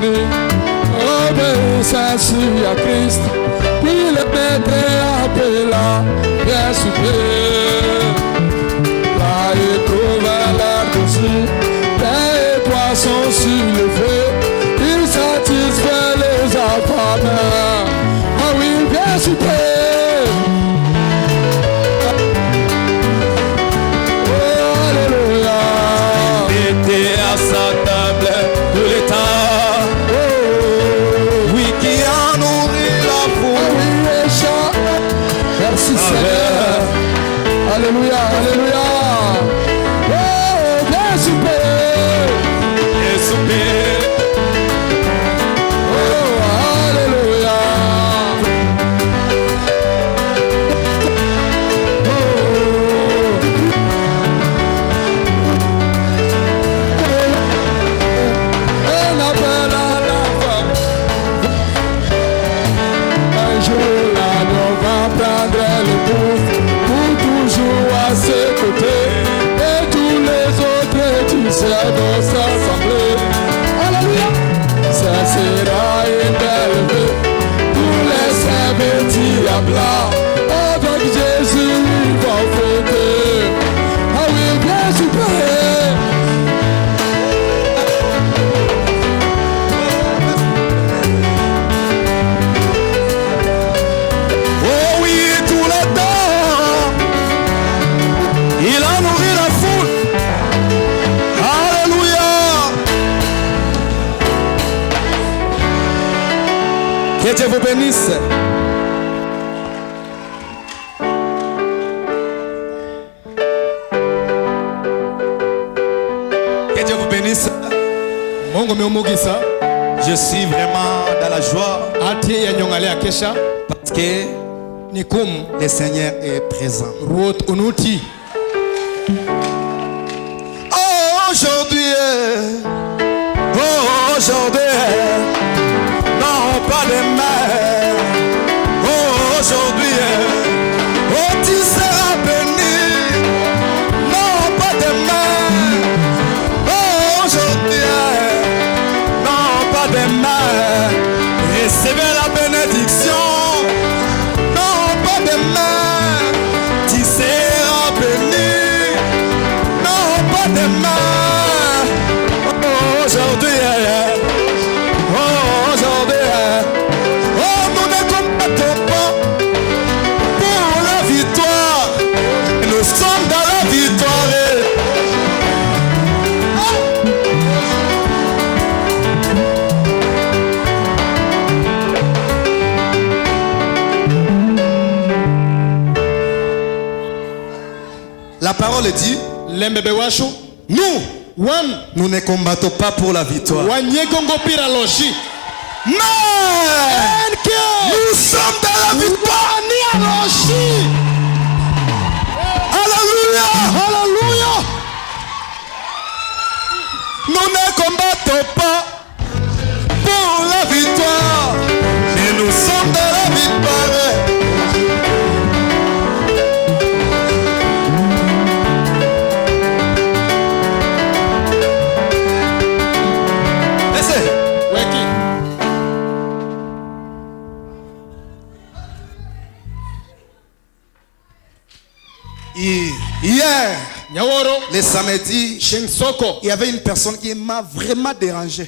béni. Obéissance à Christ, puis le maître appela, bien super. Là éprouve l'air dessus, les poissons sur le feu, il satisfait les affamés. Ah oui, bien super. Alléluia, alléluia. Oh, bien super. Bien super. Oh, alléluia. Un appel à la femme. Un jour, l'agneau va prendre le pouce. À ses côtés, et tous les autres, tu sais, vont s'assembler. Alléluia. Ça sera une belle vie. Tous les saints petits à plat, avec Jésus, ils vont fêter. Ah oui, bien super. Oh oui, tout le temps. Il a nourri la foule. Alléluia. Que Dieu vous bénisse. Que Dieu vous bénisse. Je suis vraiment dans la joie parce que le Seigneur est présent. Aujourd'hui, non pas demain. Aujourd'hui, oh tu seras béni, non pas demain. Aujourd'hui, non pas demain. Recevez la bénédiction, non pas demain. Tu seras béni, non pas demain. Aujourd'hui, nous ne combattons pas pour la victoire. Nous sommes dans la victoire. La parole dit, nous ne combattons pas pour la victoire. Mais nous sommes dans la victoire. Alléluia. Alléluia. Nous ne combattons pas pour la victoire, mais nous sommes dans la victoire. Hier, le samedi, il y avait une personne qui m'a vraiment dérangé.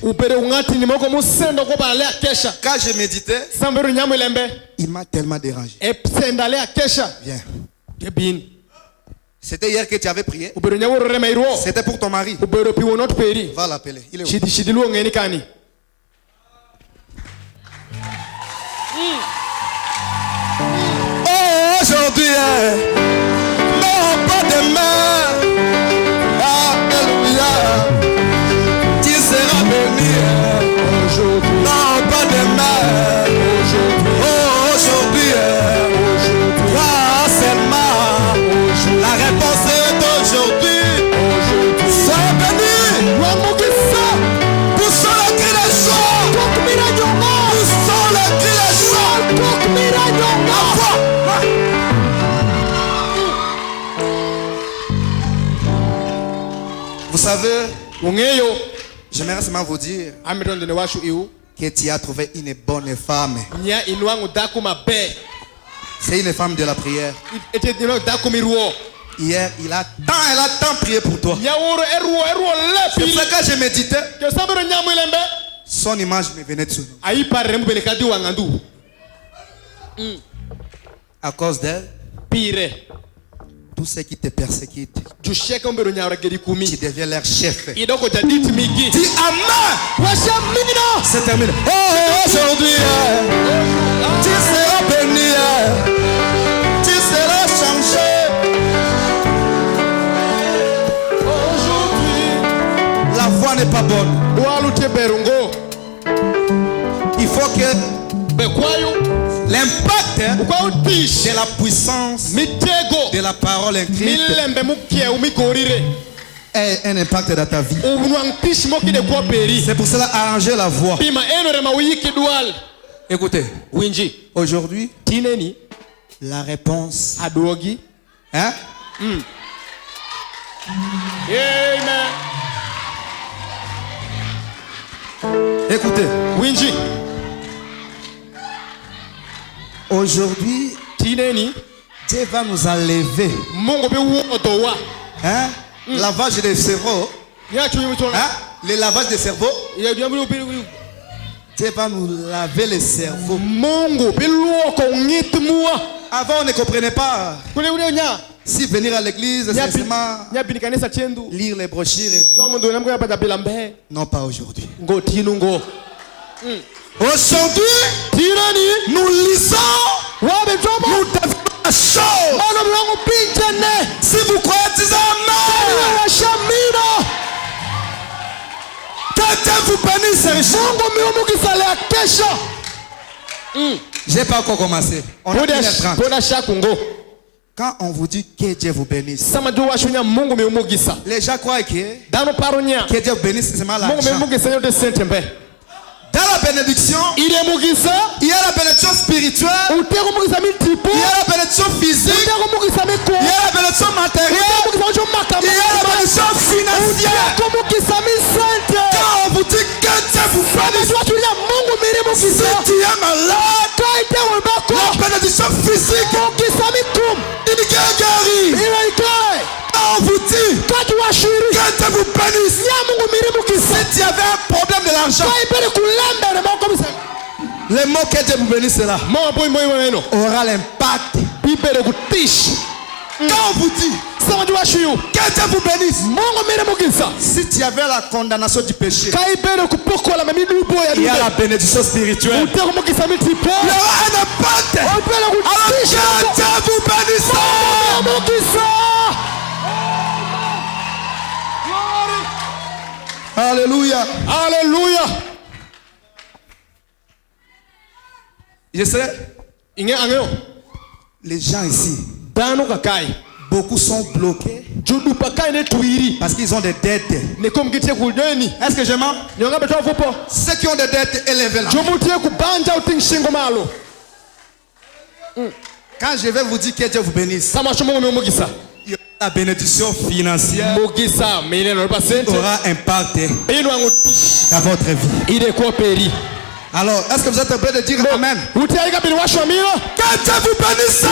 Quand je méditais, il m'a tellement dérangé. Viens. C'était hier que tu avais prié. C'était pour ton mari. Va l'appeler. Il est où? Oh, aujourd'hui, non pas demain. Alléluia. Tu seras béni aujourd'hui. Non pas demain. Aujourd'hui. Crois seulement. La réponse est aujourd'hui. Sois béni. Poussons le cri de joie. Poussons le cri de joie. Vous savez, J'aimerais seulement vous dire que tu as trouvé une bonne femme. C'est une femme de la prière. Hier, elle a tant prié pour toi. C'est pour ça que je méditais. Son image me venait de nous. À cause d'elle, tous ceux qui te persécutent, tu deviens leur chef. Dis Amen. C'est terminé. Aujourd'hui, tu seras béni. Tu seras changé. Aujourd'hui, la voix n'est pas bonne. Il faut que l'impact de la puissance de la parole écrite ait un impact dans ta vie. C'est pour cela arranger la voix. Écoutez, aujourd'hui, la réponse. Hein? Écoutez, aujourd'hui, Dieu va nous enlever. Hein? Lavage de cerveau. Hein? Le lavage de cerveau. Dieu va nous laver le cerveau. Avant, on ne comprenait pas. Si venir à l'église, c'est seulement lire les brochures. Non, pas aujourd'hui. Aujourd'hui, nous lisons, nous devenons chaud. Si vous croyez, disez Amen. Que Dieu vous bénisse. Je n'ai pas encore commencé. On a 1h30. Quand on vous dit que Dieu vous bénisse, les gens croient que Dieu vous bénisse, c'est mal l'argent. Dans la bénédiction, il y a la bénédiction spirituelle, il y a la bénédiction physique, il y a la bénédiction matérielle, il y a la bénédiction financière. Quand on vous dit que Dieu vous bénisse, si tu es malade, la bénédiction physique, il guérit. Quand on vous dit que Dieu vous bénisse, si tu avais un problème de l'argent, le mot que Dieu vous bénisse là aura l'impact. Quand on vous dit que Dieu vous bénisse, si tu avais la condamnation du péché, il y a la bénédiction spirituelle. Il y aura un impact. Alors que Dieu vous bénisse. Alléluia. Alléluia. Je sais, les gens ici, beaucoup sont bloqués parce qu'ils ont des dettes. Est-ce que je mens? Ceux qui ont des dettes élevées là. Quand je vais vous dire que Dieu vous bénisse, la bénédiction financière aura impact dans votre vie. Alors, est-ce que vous êtes prêts de dire Amen? Que Dieu vous bénisse.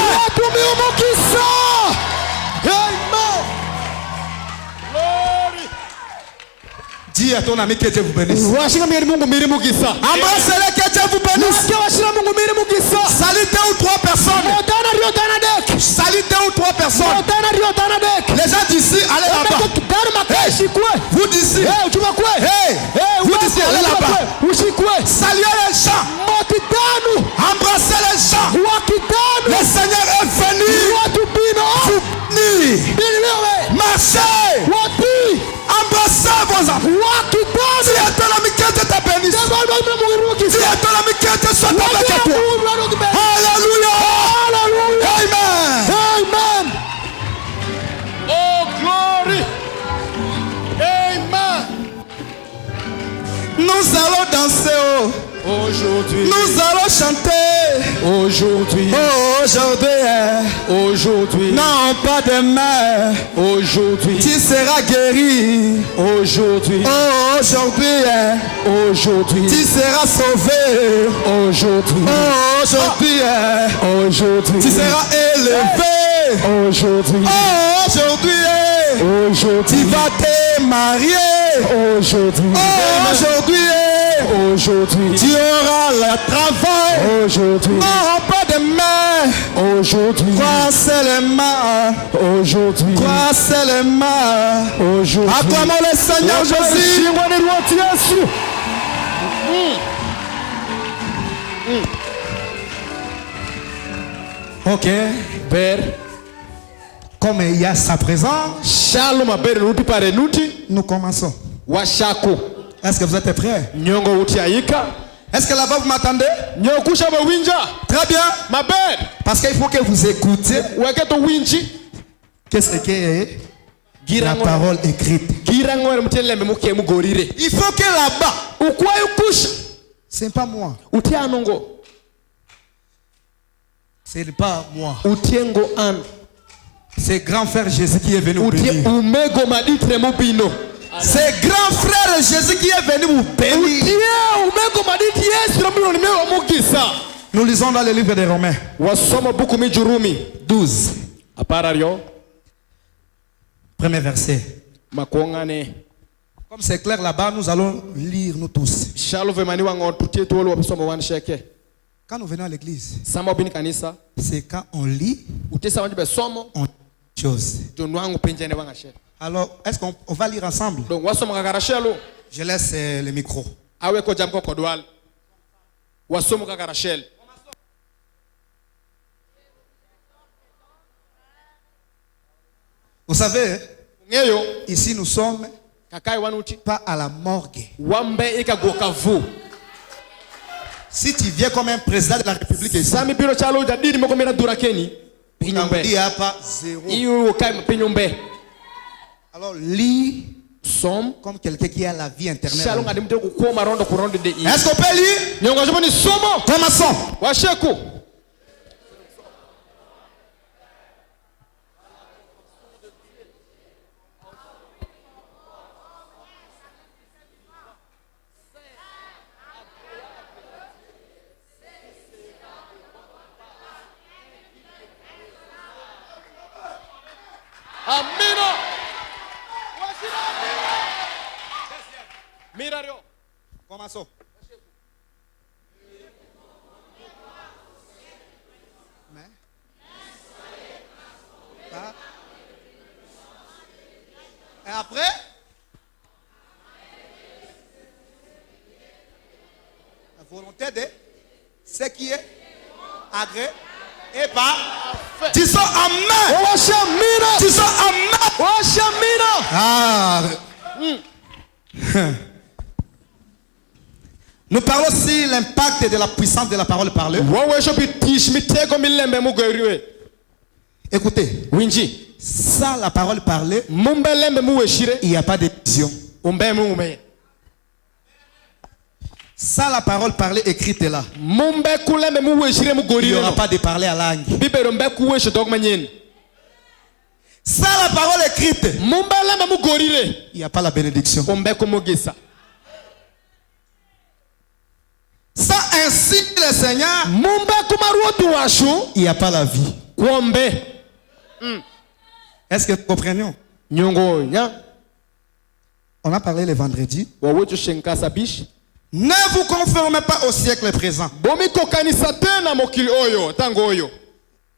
Dis à ton ami que Dieu vous bénisse. Embrassez-le, que Dieu vous bénisse. Salut 2 ou 3 personnes. Salut 2 ou 3 personnes. Les gens d'ici, allez là-bas. Hey, vous d'ici. Hey, vous d'ici, allez là-bas. Saluez les gens. Embrassez les gens. Le Seigneur est venu. Marchez. Embrassez vos enfants. Si à ton ami que Dieu te bénisse. Si à ton ami que Dieu soit avec toi. Alléluia. Amen. Amen. Oh, glory. Amen. Nous allons danser. Aujourd'hui. Nous allons chanter. Aujourd'hui. Aujourd'hui. Non, pas demain. Aujourd'hui. Tu seras guéri. Aujourd'hui. Aujourd'hui. Aujourd'hui. Tu seras sauvé. Aujourd'hui. Aujourd'hui. Aujourd'hui. Tu seras élevé. Aujourd'hui. Aujourd'hui. Aujourd'hui. Tu vas te marier. Aujourd'hui. Aujourd'hui. Aujourd'hui. Tu auras le travail. Aujourd'hui. Non, pas demain. Aujourd'hui. Crois seulement. Aujourd'hui. Crois seulement. Aujourd'hui. Acclamons le Seigneur Jésus. Ok. Père, comme il y a sa présence, nous commençons. Washako. Est-ce que vous êtes prêts? Nyongo utiaika. Est-ce que là-bas vous m'attendez? Nyokusha winja. Très bien. Ma belle. Parce qu'il faut que vous écoutiez. Waketo winji. Qu'est-ce que est la parole écrite? Il faut que là-bas, ce n'est pas moi. Ce n'est pas moi. C'est grand frère Jésus qui est venu vous bénir. C'est grand frère Jésus qui est venu vous bénir. Nous lisons dans le livre des Romains 12. Premier verset. Comme c'est clair là-bas, nous allons lire nous tous. Quand nous venons à l'église, c'est quand on lit, on dit chose. Alors, est-ce qu'on va lire ensemble? Je laisse le micro. Vous savez, ici nous sommes pas à la morgue. Si tu viens comme un président de la République ici, on dit pas zéro. Alors lis comme quelqu'un qui a la vie intérieure. Est-ce qu'on peut lire? Commençons. Commençons. Et après? La volonté de ce qui est agréé et pas. Tu sors amen. Tu sors amen. Ah. Nous parlons aussi l'impact de la puissance de la parole parlée. Écoutez, sans la parole parlée, il n'y a pas de vision. Sans la parole parlée écrite là, il n'y aura pas de parler à langue. Sans la parole écrite, il n'y a pas la bénédiction. Sans ainsi le Seigneur, il n'y a pas la vie. Est-ce que nous comprenons? On a parlé le vendredi. Ne vous conformez pas au siècle présent.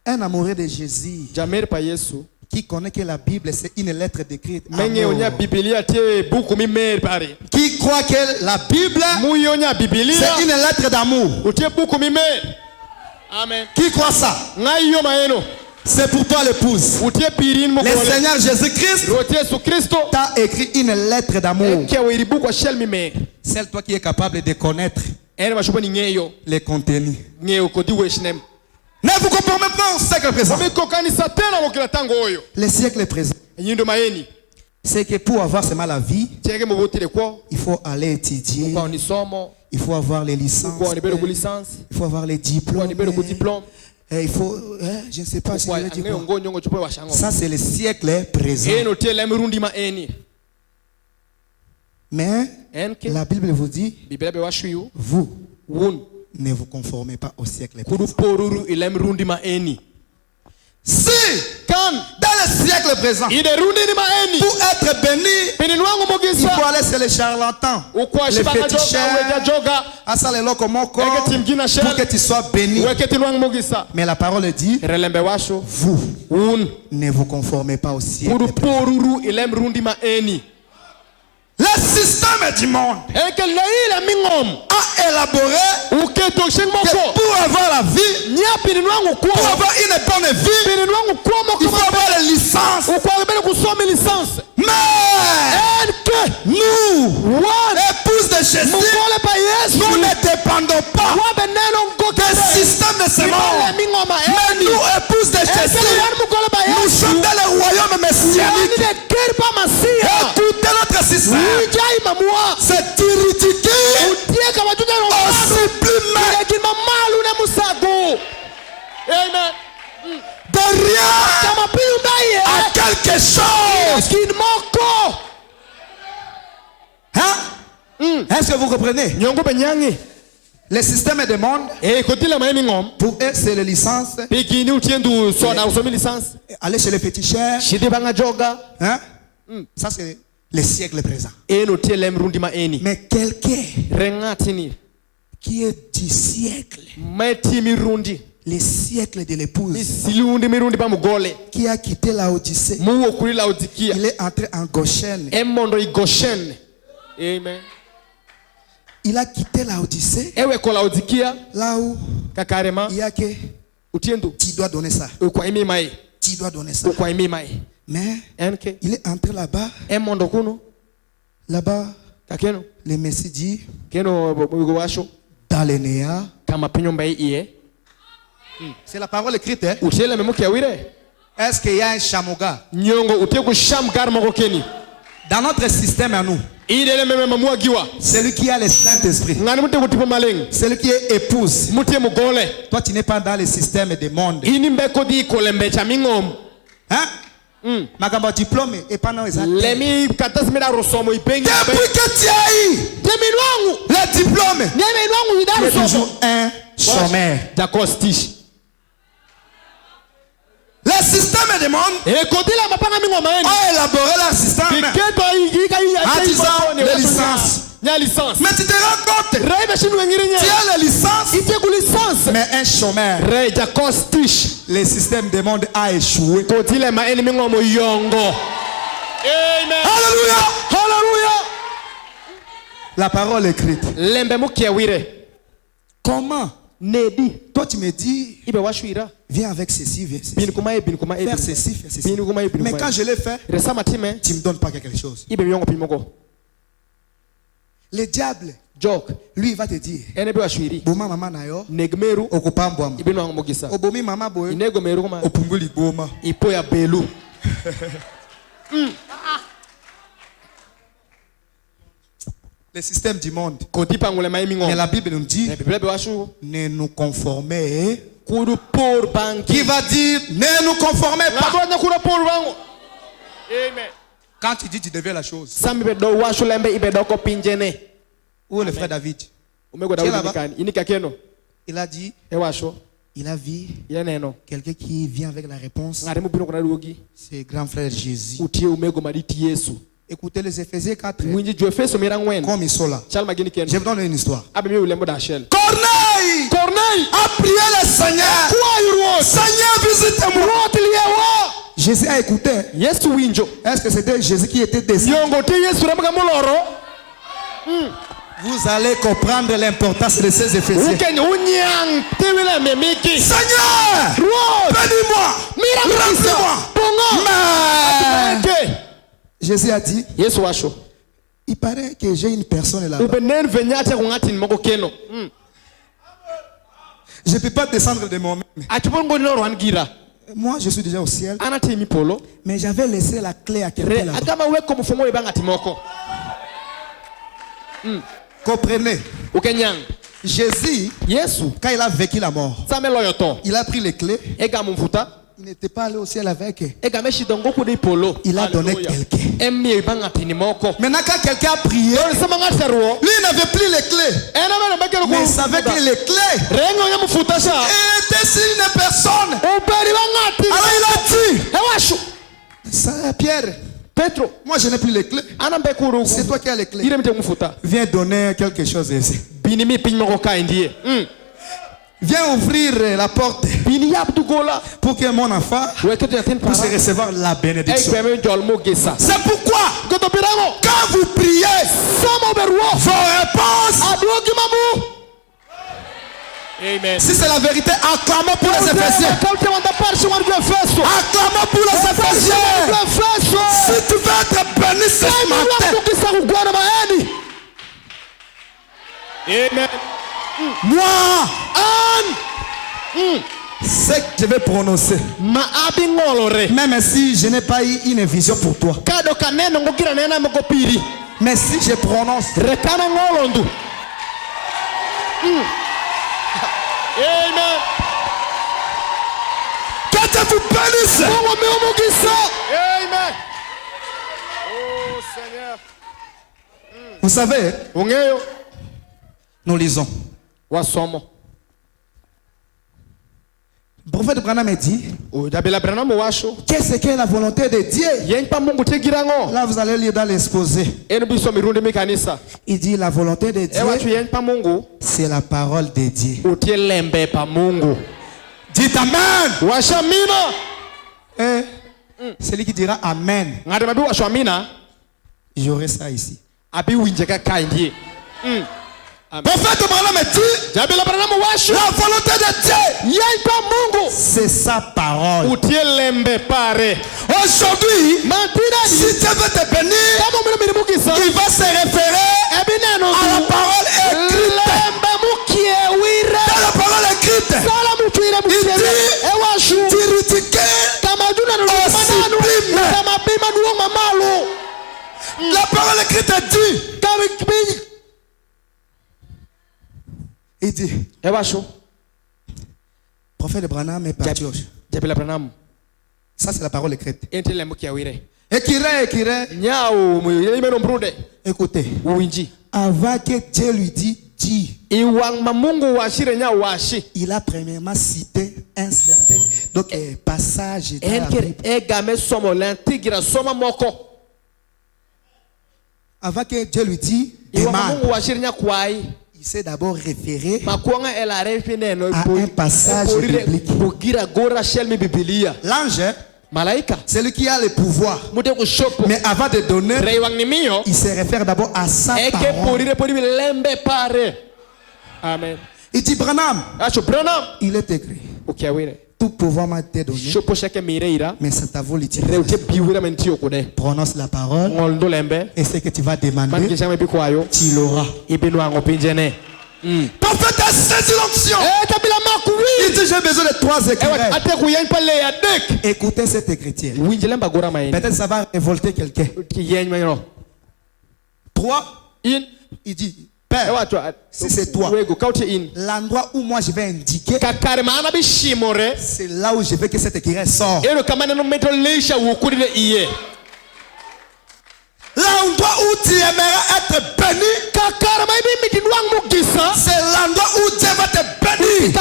Un amoureux de Jésus qui connaît que la Bible c'est une lettre décrite. Qui croit que la Bible c'est une lettre d'amour. Qui croit ça? C'est pour toi l'épouse. Le Seigneur Jésus-Christ t'a écrit une lettre d'amour. C'est toi qui es capable de connaître les contenus. Ne vous conformez pas au siècle présent. Le siècle présent, c'est que pour avoir seulement la vie, il faut aller étudier, Il faut avoir les licences. Il faut avoir les diplômes. Il faut, je ne sais pas si je vais dire quoi. Ça, c'est le siècle présent. Mais la Bible vous dit, vous ne vous conformez pas au siècle présent. Si, quand dans le siècle présent, pour être béni, il faut aller chez les charlatans, les féticheurs, pour que tu sois béni. Mais la parole dit, vous ne vous conformez pas au siècle présent. Le système du monde a élaboré que pour avoir la vie, pour avoir une bonne vie, il faut avoir la licence. Mais nous, épouses de Jésus, nous ne dépendons pas du système de ce monde. Mais nous, épouses de Jésus, nous sommes dans le royaume messianique. Écoutez notre système. C'est ridicule. Aussi plus mal. De rien à quelque chose. Hein? Est-ce que vous comprenez? Le système de monde, pour eux, c'est les licences. Aller chez les féticheurs. Hein? Ça, c'est le siècle présent. Mais quelqu'un qui est du siècle, le siècle de l'épouse, qui a quitté la Odyssée, il est entré en Goshen. Amen. Il a quitté la Odyssée, là où il y a que tu dois donner ça. Tu dois donner ça. Mais il est entré là-bas. Là-bas, le Messie dit, dans les néas, c'est la parole écrite. Hein? Est-ce qu'il y a un chamoga? Dans notre système à nous, celui qui a le Saint-Esprit, celui qui est épouse, toi tu n'es pas dans le système du monde. Hein? Magamba diplôme et pas dans les actes. Depuis que tu as eu le diplôme, tu es toujours un chômeur. Le système du monde a élaboré le système en disant les licences. Mais tu te rends compte, tu as la licence, mais un chômeur. Le système du monde a échoué. Alléluia. Alléluia. La parole écrite. Comment? Toi tu me dis, viens avec ceci, viens ceci. Faire ceci, faire ceci. Mais quand je l'ai fait, tu ne me donnes pas quelque chose. Le diable, lui il va te dire, Boma mama nayo, okupambwa. Obomi mama boy, opunguli boma. Le système du monde. Mais la Bible nous dit, ne nous conformez. Qui va dire, ne nous conformez pas. Quand tu dis, tu deviens la chose. Où est le frère David? Il a dit, il a vu quelqu'un qui vient avec la réponse. C'est grand frère Jésus. Écoutez les Éphésiens 4. Comme ils sont là. Je vous donne une histoire. Corneille a prié le Seigneur. Seigneur, visite-moi. Jésus a écouté. Est-ce que c'était Jésus qui était décédé? Vous allez comprendre l'importance de ces Éphésiens. Seigneur, bénis-moi. Rends-moi. Jésus a dit, il paraît que j'ai une personne là-bas. Je ne peux pas descendre de moi-même. Moi, je suis déjà au ciel. Mais j'avais laissé la clé à quelqu'un là-bas. Comprenez. Jésus, quand il a vécu la mort, il a pris les clés. Il n'était pas allé au ciel avec. Il a donné quelqu'un. Maintenant, quand quelqu'un a prié, lui n'avait plus les clés. Mais il savait que les clés étaient sur une personne. Alors il a dit, ça, Pierre, moi je n'ai plus les clés. C'est toi qui as les clés. Viens donner quelque chose ici. Viens ouvrir la porte pour que mon enfant puisse recevoir la bénédiction. C'est pourquoi quand vous priez, vos réponses. Amen. Si c'est la vérité, acclamons pour les Éphésiens. Acclamons pour les Éphésiens. Si tu veux être béni ce matin. Amen. Moi, c'est que je vais prononcer. Même si je n'ai pas eu une vision pour toi. Mais si je prononce. Amen. Que Dieu vous bénisse. Amen. Oh Seigneur. Vous savez, nous lisons. Le prophète Branham dit qu'est-ce que la volonté de Dieu. Là vous allez lire dans l'exposé. Il dit la volonté de Dieu, c'est la parole de Dieu. Dites Amen. Celui qui dira Amen, j'aurai ça ici. Prophète Branham dit la volonté de Dieu, c'est sa parole. Aujourd'hui, si Dieu veut te bénir, il va se référer à la parole écrite. Dans la parole écrite, il dit la parole écrite dit. Il dit, prophète Branham est parti. Ça c'est la parole écrite. Écrire. Écoutez. Avant que Dieu lui dise, dis. Il a premièrement cité un certain passage dans la Bible. Avant que Dieu lui dise, demande. Il s'est d'abord référé à un passage biblique. L'ange, c'est lui qui a le pouvoir. Mais avant de donner, il se réfère d'abord à sa parole. Amen. Il dit Branham, il est écrit. Tout pouvoir m'a été donné, mais c'est à vous l'utiliser. Prononce la parole et ce que tu vas demander, tu l'auras. Prophète a saisi l'onction. Il dit j'ai besoin de 3 écritures. Écoutez cette écriture. Peut-être ça va révolter quelqu'un. 3. Il dit Père, si c'est toi, l'endroit où moi je vais indiquer, c'est là où je veux que cette écriture sorte. L'endroit où tu aimeras être béni, c'est l'endroit où Dieu va te bénir.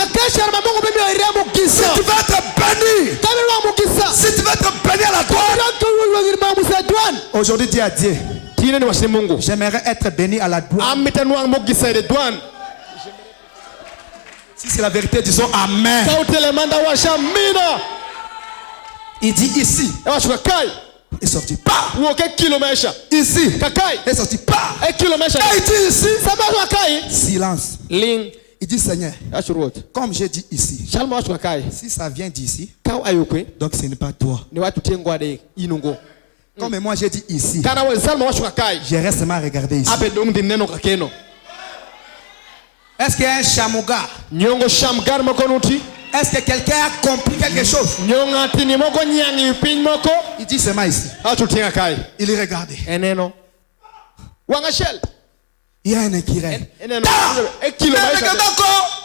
Si tu veux être béni, si tu veux être béni à la douane, aujourd'hui dis à Dieu, j'aimerais être béni à la douane. Si c'est la vérité, disons Amen. Il dit ici. Il est sorti pas. Ici. Il est sorti pas. Il dit ici. Silence. Il dit Seigneur, comme j'ai dit ici, si ça vient d'ici, donc ce n'est pas toi. Comme moi j'ai dit ici, j'ai récemment regardé ici. Est-ce qu'il y a un chamouga? Est-ce que quelqu'un a compris quelque chose? Il dit seulement ici. Il regardait. Il y a un écureuil.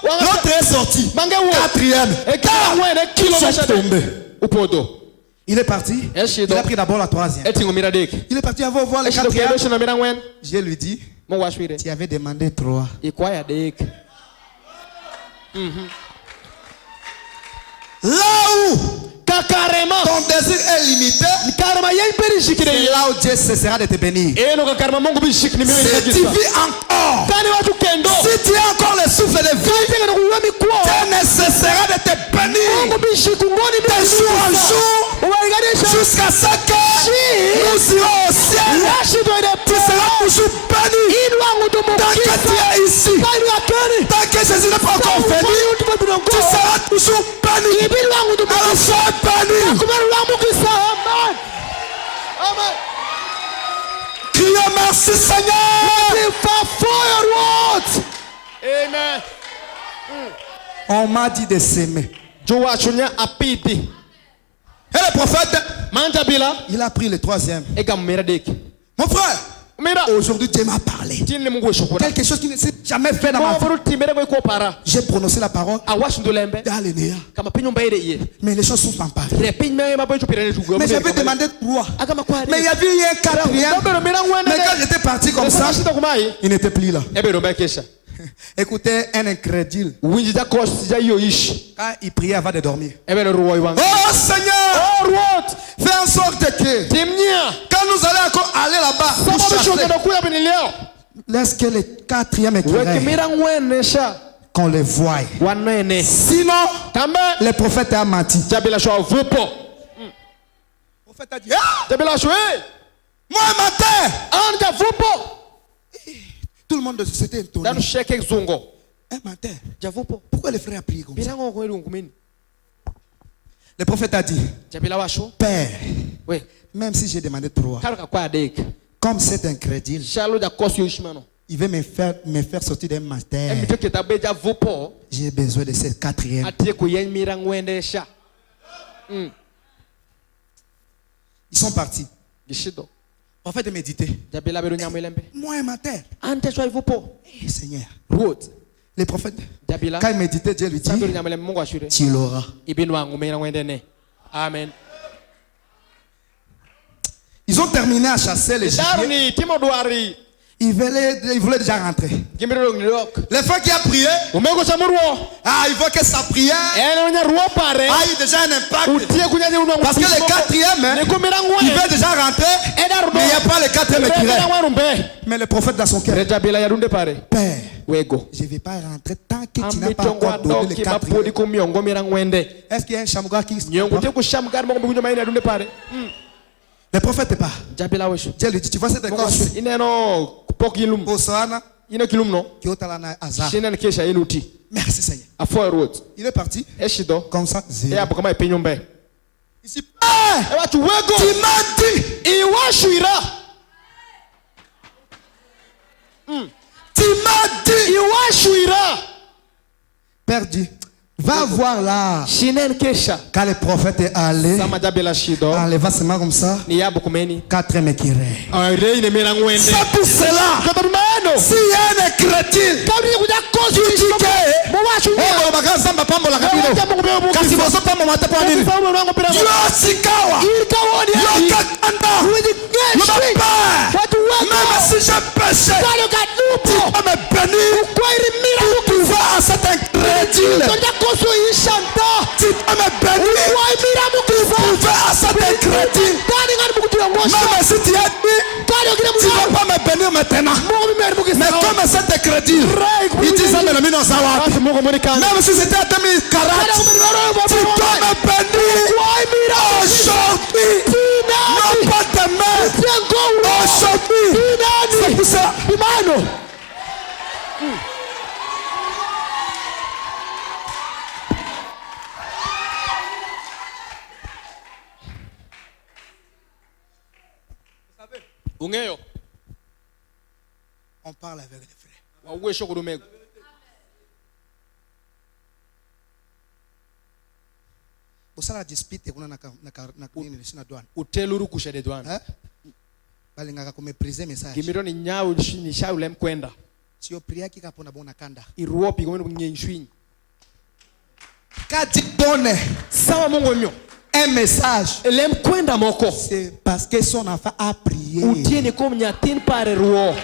L'autre est sorti. Quatrième. Ils sont tombés. Il est parti. Il a pris d'abord la troisième. Il est parti avant voir le quatrième. Je lui dis, tu avais demandé 3. Là où ton désir est limité, c'est là où Dieu cessera de te bénir. Si tu vis encore, si tu as encore le souffle de vie, Dieu ne cessera de te bénir de jour en jour jusqu'à ce que nous irons au ciel. Tu seras toujours béni tant que tu es ici. Tant que Jésus n'est pas encore venu, tu seras toujours béni. Alors sois béni. Criez merci Seigneur. Amen. On m'a dit de s'aimer. Et le prophète, il a pris le troisième. Mon frère, aujourd'hui Dieu m'a parlé. Quelque chose qui ne s'est jamais fait dans ma vie. J'ai prononcé la parole d'Alénéa. Mais les choses sont emparées. Mais j'avais demandé 3. Mais il y avait un quatrième. Mais quand j'étais parti comme ça, il n'était plus là. Écoutez, un incrédule. Quand il priait avant de dormir. Oh Seigneur, fais en sorte que quand nous allons encore aller là-bas, laisse que le quatrième éclaire, qu'on le voie. Sinon, le prophète a menti. Le prophète a dit, moi matin, tout le monde s'était étonné. Un matin, pourquoi le frère a prié comme ça? Le prophète a dit, Père, même si j'ai demandé 3, comme c'est incrédule, il veut me faire sortir d'un matin. J'ai besoin de cette quatrième. Ils sont partis. Le prophète méditer. Moi un matin. Seigneur. Le prophète, quand il méditait, Dieu lui dit, tu l'auras. Amen. Ils ont terminé à chasser les gibiers. Il voulait déjà rentrer. Le frère qui a prié, il voit que sa prière a eu déjà un impact. Parce que le quatrième, il veut déjà rentrer, mais il n'y a pas le quatrième éclair. Mais le prophète dans son cœur, Père, je ne vais pas rentrer tant que tu n'as pas encore donné le quatrième. Est-ce qu'il y a un chamouga qui se le prophète n'est pas. Dieu lui dit, tu vois cette écorce. Merci Seigneur. Il est parti. Comme ça. Ici. Tu m'as dit. Tu m'as dit. Père dit. Va voir là. Quand le prophète est allé, enleva ses mains comme ça. 4e écureuil. C'est pour cela. S'il y a un chrétien qui dit même si j'ai péché, tu vas me bénir pour pouvoir à cet incrédule. Tu vas me bénir pour pouvoir à cet incrédule. Même si tu es dit, tu ne vas pas me bénir maintenant. Mais comme cet incrédule, il disait même si c'était à 2040, tu dois me bénir aujourd'hui. Non pas demain. Aujourd'hui. C'est pour ça. On parle avec les frères. Osala dispute kuna na kunini sina douane. Uteluru kusha de douane. Balingaka kumepriser message. Gimironi nyao ni shaulem kwenda. Si o prière qui kapona bona kanda. iruo pigomeno bunyenshwinyi Quand tu donnes sawa Mungu myo un message, lemkwenda moko c'est parce que son enfant a prié. utieni komnyatin pare ruo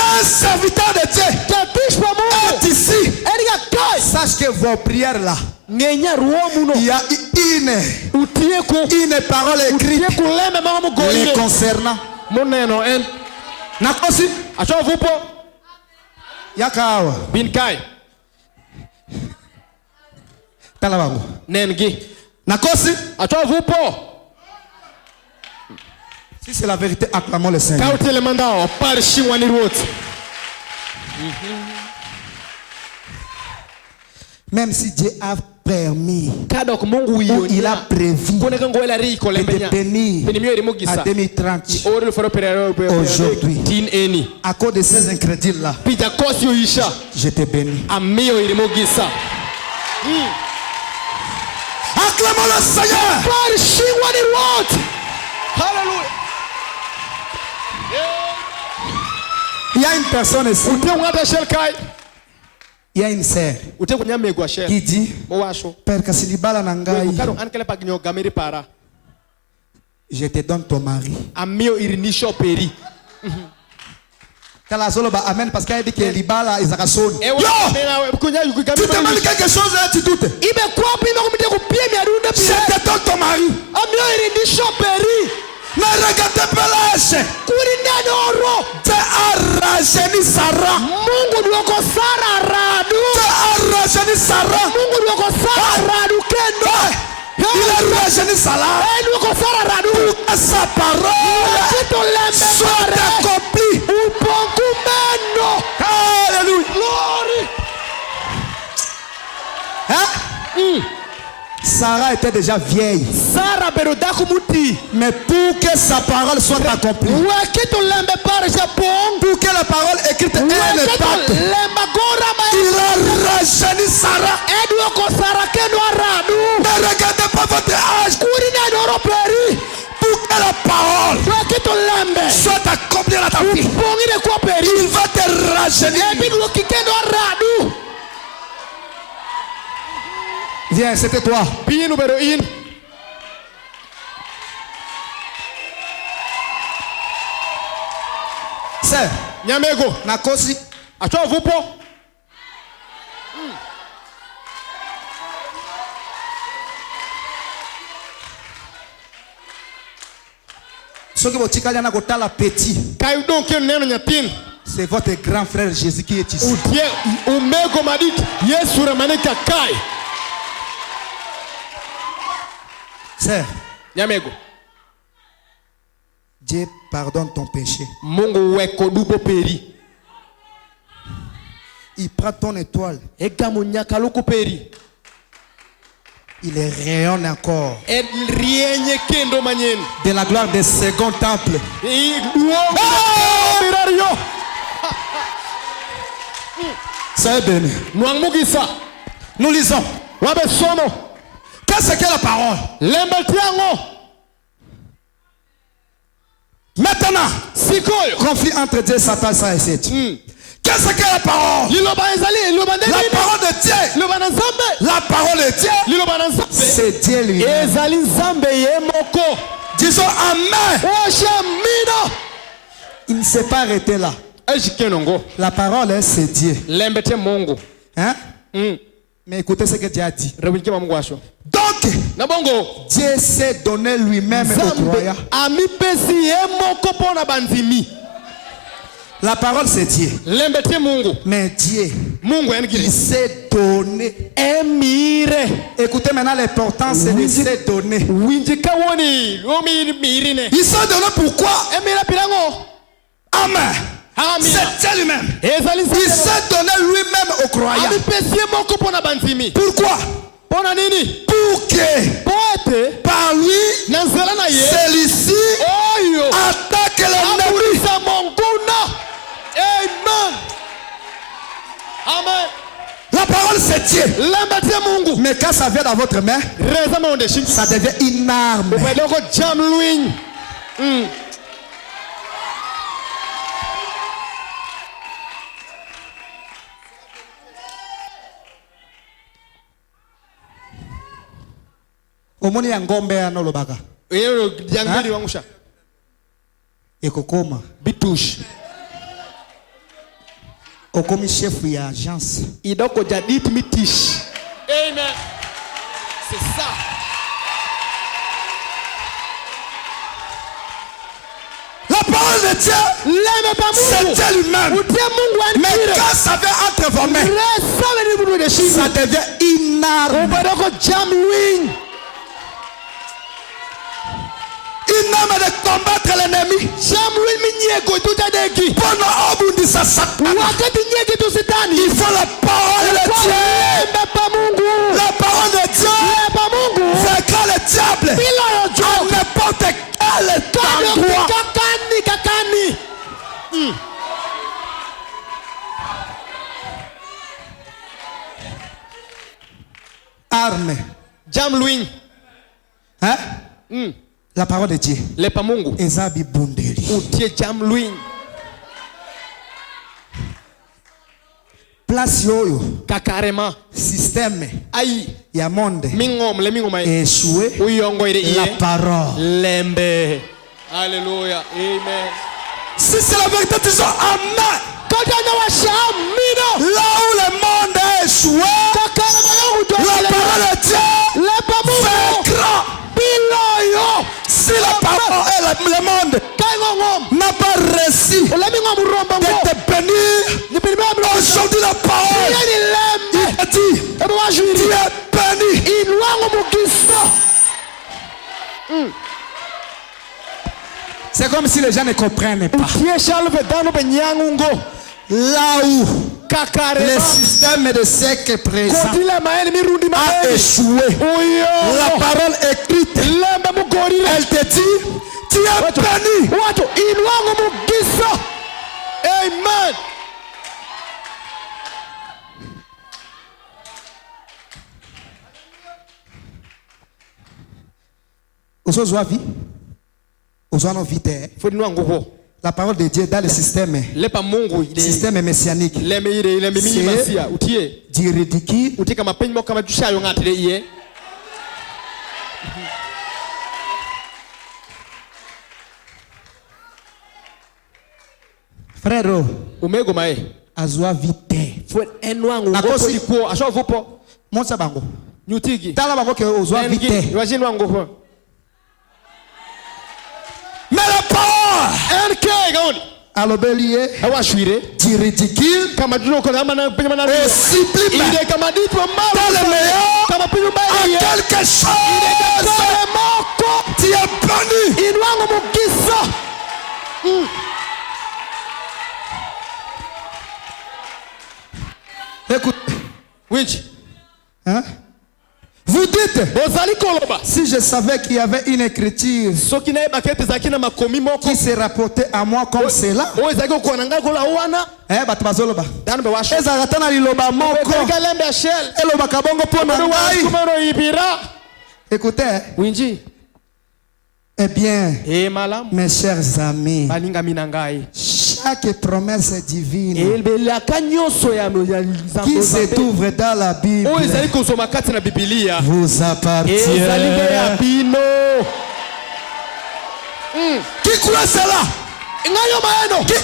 Un serviteur de Dieu tapishwa Mungu est ici. eriga kai Sache que vos prières là, ngenya ruo muno il y a une parole écrite utieko leme mama les mugoye concernant. moneno en Nakosi acho vupo yakawa bin kai talabango. nengi Nakosi, acho vupo si c'est la vérité, acclamons le Seigneur. kautele mandao pare shingwani ruoti Même si Dieu a permis, kadok Mungu ou il a wiyonya prévu koneka ngoela riko de te lembenya bénir penimyo iri à mugisa 2030 ori foro perero Aujourd'hui. tin eni à cause de ces incrédules là. pija kosi yoisha Je te bénis. amio iri mugisa Acclamons le Seigneur. pare shingwani ruoti hallelujah Il y a une personne ici, ute ngata shel kai il y a une sœur ute kunyamegwa shel qui dit owasho Père Kassilibala Nangai, karo ankele pagnyo gamiri para je te donne ton mari. amio iri nisho peri Kalazolo ba amen parce qu'elle dit que Libala is a son. ewa mena kunya yuko Tu gamiri demandes quelque chose et tu doutes. ibe kwa pima kumite kupia miarunde Je pire te donne ton mari. amio iri nisho peri Ne regarde pas l'âge. kuri nani oro Dieu a rajeuni Sarah. Mungu ndioko sara radu Dieu a rajeuni Sarah. Mungu ndioko sara radu kendo Il a rajeuni Sarah. ndioko sara radu Pour que sa parole kitu lembe soit pare accomplie. uponkumeno Alléluia. glory Hein? Sarah était déjà vieille. sara berodaku muti Mais pour que sa parole soit accomplie, we kitu lembe pare japong pour que la parole écrite ait un impact, lemba gora il a rajeuni Sarah. ndioko sara kendo radu Ne regardez pas votre âge. kuri nani oro peri Pour que la parole we kitu lembe soit accomplie dans ta vie, pongire kwa peri il va te rajeunir. ebiduo kikendo radu Viens, c'était toi. pinu bero in C'est nyamego Nakosi. acho vupo Ce que vous ticaliez na kotala petit, kai don ken neno nyatin c'est votre grand frère Jésus qui est ici. utie umego madik yesu ramanika kai C'est nyamego Dieu pardonne ton péché. Mungu weko dubo peri Il prend ton étoile. egamu nyakaluku peri Il rayonne encore et rienye kendo manyen de la gloire des second temple. i duo mirario C'est béni. nwang mugisa Nous lisons. wabe somo Qu'est-ce que la parole? lembe tiango Maintenant, sikoyo conflit entre Dieu et Satan, ça et c'est. Qu'est-ce que la parole? liloba ezali liloba La ndeni parole de Dieu. liloba na nzambe La parole de Dieu. liloba na nzambe C'est Dieu lui. ezali nzambe ye moko Disons Amen. oshamina Il ne s'est pas arrêté là. ejikenongo La parole, hein, c'est Dieu. lembe te Mungu Hein? Mais écoutez ce que Dieu a dit. rewinke Mungu asho Donc, na bongo Dieu s'est donné lui-même aux nzambe croyants. amipesi ye moko mpona bandimi La parole, c'est Dieu. lembe te Mungu Mais Dieu, Mungu yani il gili s'est donné. emire Écoutez maintenant l'importance de s'est donné. winjika woni omirine Il s'est donné pourquoi? emira pirango Amen. amina C'est Dieu lui-même. ezali Il nzambe s'est donné lui-même aux croyants. amipesi ye moko mpona bandimi Pourquoi? mpona nini Pour que po ete par lui, na nzela na ye celui-ci oyo attaque l'ennemi. abulisa monguna amen amen La parole, c'est Dieu. lembe te Mungu Mais quand ça vient dans votre main, reza monde shingi ça devient une arme. upeleko jam lwiny Omoni ya ngombe ya nolobaka. Yero jangili wangusha. Ekokoma. Bitush. Okomi chef ya agence. Idoko jadit mitish. Amen. C'est ça. La parole de Dieu, c'était lui-même. Mais quand ça vient entre vos mains, ça devient une arme. Une arme de combattre l'ennemi. Il faut la parole de Dieu. La parole de Dieu vaincra le diable à n'importe quel endroit. Arme. Jamluing. Hein? La parole de Dieu. Lepa Mungu. Ezabi bundeli. Utie jamluing. Place yoyo. Kakarema. Système. Aïe. Ya monde. Mingom le mingoma. Échoué. La parole. Lembe. Alléluia. Amen. Si c'est la vérité, disons amen. Là où le monde a échoué, la parole de Dieu vaincra. Si la parole et le monde n'a pas réussi de te bénir, aujourd'hui la parole, il a dit, tu es béni. C'est comme si les gens ne comprennent pas. Là où le système de siècle présent a échoué, la parole écrite, elle te dit, tu es béni. Amen. La parole de Dieu dans le système messianique, c'est du ridicule, frère, azwa vite. Monsa bango. Tala bango ke ozwa vite. Mais la parole, alobelié, du ridicule, et sublime, dans le meilleur, à quelque chose, tu es béni. Écoute, hein? Vous dites, si je savais qu'il y avait une écriture qui se rapportait à moi comme cela, écoutez, eh bien, mes chers amis, chaque promesse divine qui se trouve dans la Bible vous appartient. Qui croit cela? Qui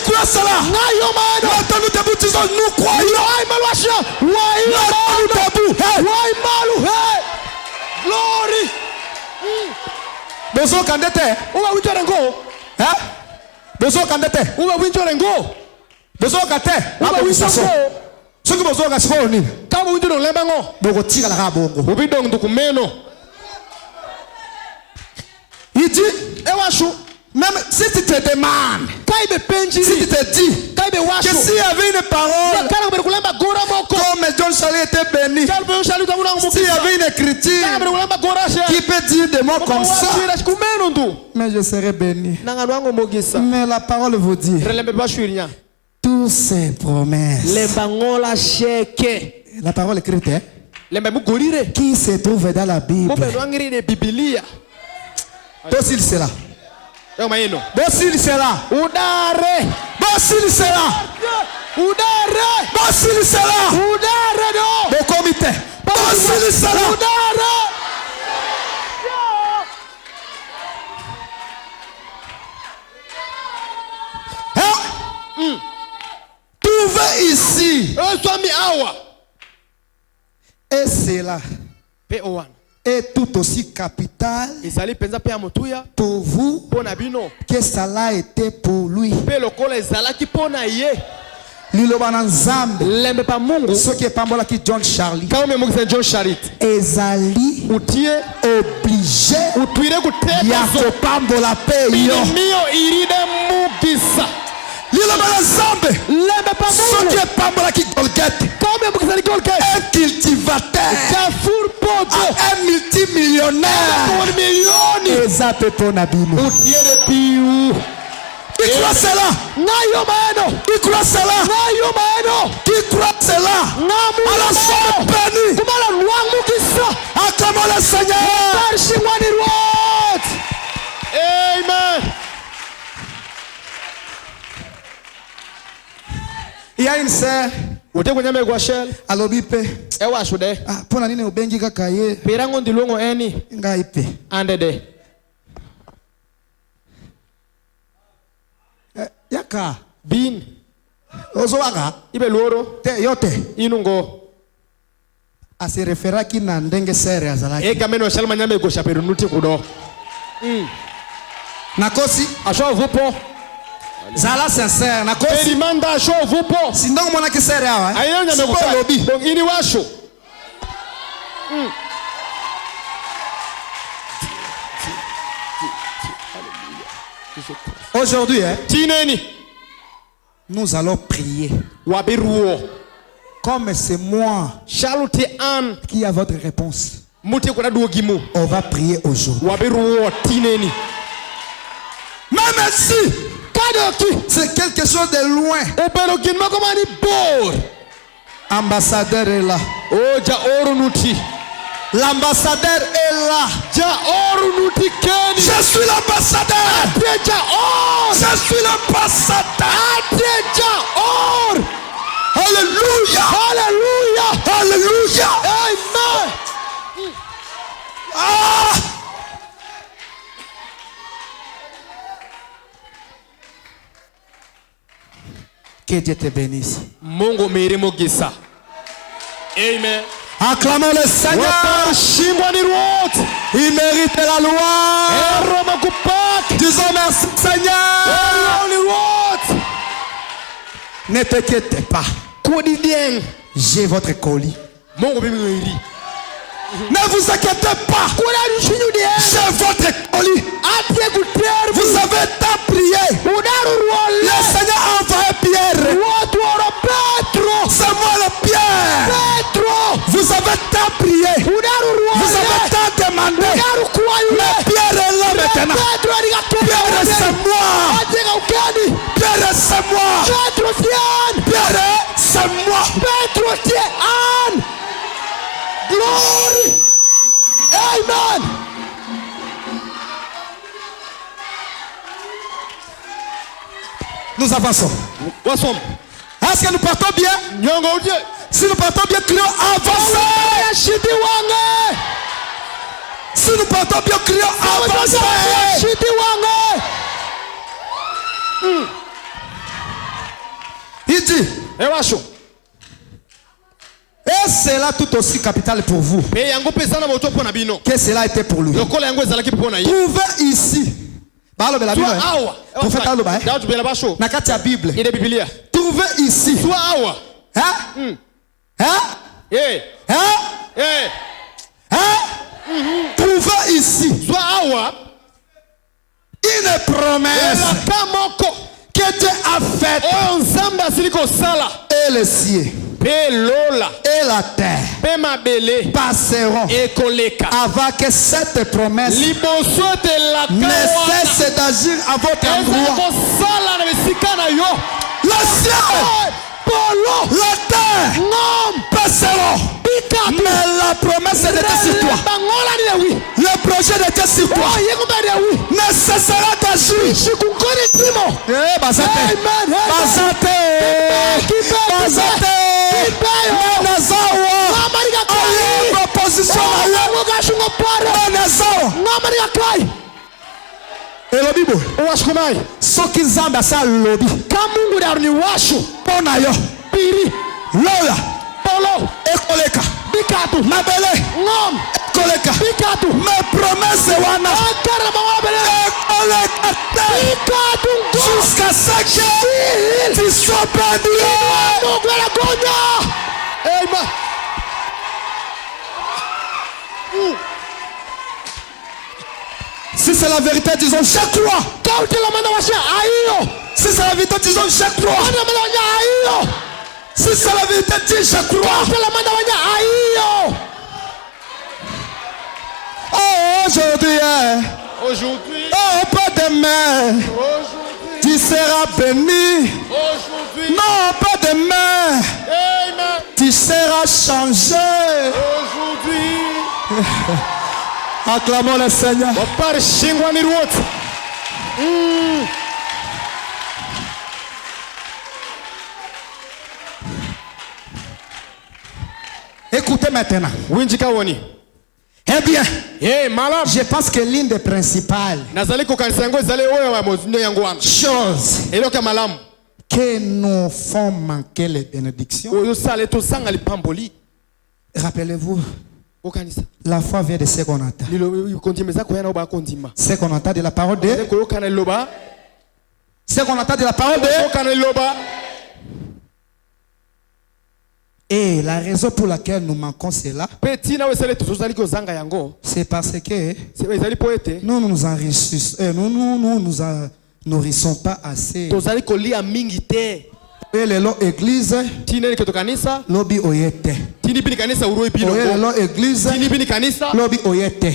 croit cela? Maintenant nous debout, disons nous croyons. Maintenant nous debout. Glory. Bozo kandete. Hein? Bozo kandete. Bozo kate. Abomisaso. Soki bozo kasiko nini? Kama windu no lembango. Boko tika la bongo. Ubido ndukumeno. Il dit, même si tu te demandes, si tu te dis que s'il y avait une parole comme John Charlie était béni, s'il y avait une écriture qui peut dire des mots comme ça, mais je serais béni. Mais la parole vous dit toutes ces promesses, la parole écrite, qui se trouve dans la Bible, docile cela. Docile cela. Udare. Docile cela. Udare. Docile cela. Udare do. Le comité. Docile cela. Udare. Et cela est tout aussi capital pour vous que cela a été pour lui. Lilobana Nzambe ce qui est pas moi qui John Charlie ezali obligé ya kopambola pe yo Lilobana Nzambe ce qui est pas moi qui Golgate un cultivateur un multimillionnaire ezate ton abimo qui croit cela? Qui croit cela? Qui croit cela? Alors sois béni. Acclamons le Seigneur. Amen. Il y a une sœur. Alobipe. Pour la ligne au bengi kakaye. Ngaipe. Andede. Yaka bin ozoaga ibe loro te yote inungo ase refera ki na ndenge sere azalaki kameno shalma nyame go chaperu nuti kudo nakosi asho vupo zala sincère nakosi elimanda asho vupo sindongo mwana ki sere awa ayo nyame go lobi donc ini washo Aujourd'hui, nous allons prier. Comme c'est moi qui a votre réponse, on va prier aujourd'hui. Même si c'est quelque chose de loin, ambassadeur est là. L'ambassadeur est là. Je suis l'ambassadeur. Je suis l'ambassadeur. Alléluia. Alléluia. Alléluia. Amen. Que Dieu te bénisse. Amen. Acclamons le Seigneur. Il mérite la loi. Disons merci Seigneur. Ne t'inquiétez pas. J'ai votre colis. Ne vous inquiétez pas. J'ai votre colis. Vous avez tant prié. Le Seigneur a envoyé Pierre. C'est moi le Pierre. Vous avez tant prié. Vous avez tant demandé. Mais Pierre est là maintenant. Pierre c'est moi. Pierre c'est moi. Pierre c'est moi. Glory. Amen. Nous avançons. Est-ce que nous partons bien? Si nous partons bien, crions avancez. Si nous partons bien, crions avancez. Il dit, et c'est là tout aussi capital pour vous que cela a été pour lui. Trouvez ici. Trouvez ici. Trouvez ici une promesse que Dieu a faite. Et les cieux et la terre passeront avant que cette promesse ne cesse d'agir à votre endroit. Le ciel, la terre passeront, mais la promesse de Dieu sur toi, le projet de Dieu sur toi ne cessera d'agir. Soki Nzambe asa lobi kamungu da ni washu pona yo piri Lola. Polo. Ekoleka. Bikatu. Mabele. Ngom. Ekoleka. Bikatu. Mes promesses wana. Akarama wabele. Ekoleka. Bikatu. Jusqu'à ce que tu sois perdu. Mugwela gonya. Amen. Si c'est la vérité, disons je crois. Si c'est la vérité, disons je crois. Si c'est la vérité, dis je crois. Oh, aujourd'hui, Aujourd'hui. oh, pas demain, Aujourd'hui. tu seras béni. Aujourd'hui. Non, pas demain, Amen. tu seras changé. Aujourd'hui. Acclamons le Seigneur. Wapare shingwa ni wote. Écoutez maintenant. Winjika woni. Eh bien, Malam. je pense que l'une des principales Nazali ko kanisa yango ezali oyo wa mozindo yango wana. choses Eloka malamu. que nous font manquer les bénédictions. Oyo sale to sanga lipamboli. Rappelez-vous, Okanisa. la foi vient de ce qu'on entend. Lilo kondimeza ko yana oba kondima. Ce qu'on entend de la parole de. Ko yokana loba. Ce qu'on entend de la parole de. Okana loba. Et la raison pour laquelle nous manquons cela, c'est parce que nous ne nous enrichissons, nous nous nourrissons pas assez. Et les lots église, lobby oyete. Et les lots église, lobby oyete.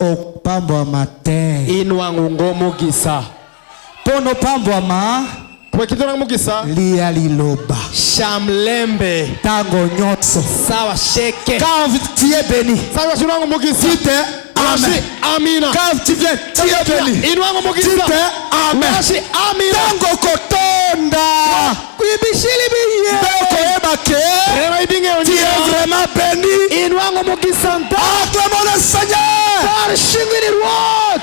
Au pambo matin. Pour nos pambo ma. Lia liloba. Shamlembe. Tango nyotso. Sawa sheke. Quand tu es béni. Dites Amen. Amina. Quand tu viens, tu es béni. Dites Amen. Tango kotonda. Tu es vraiment béni. Acclamons le Seigneur.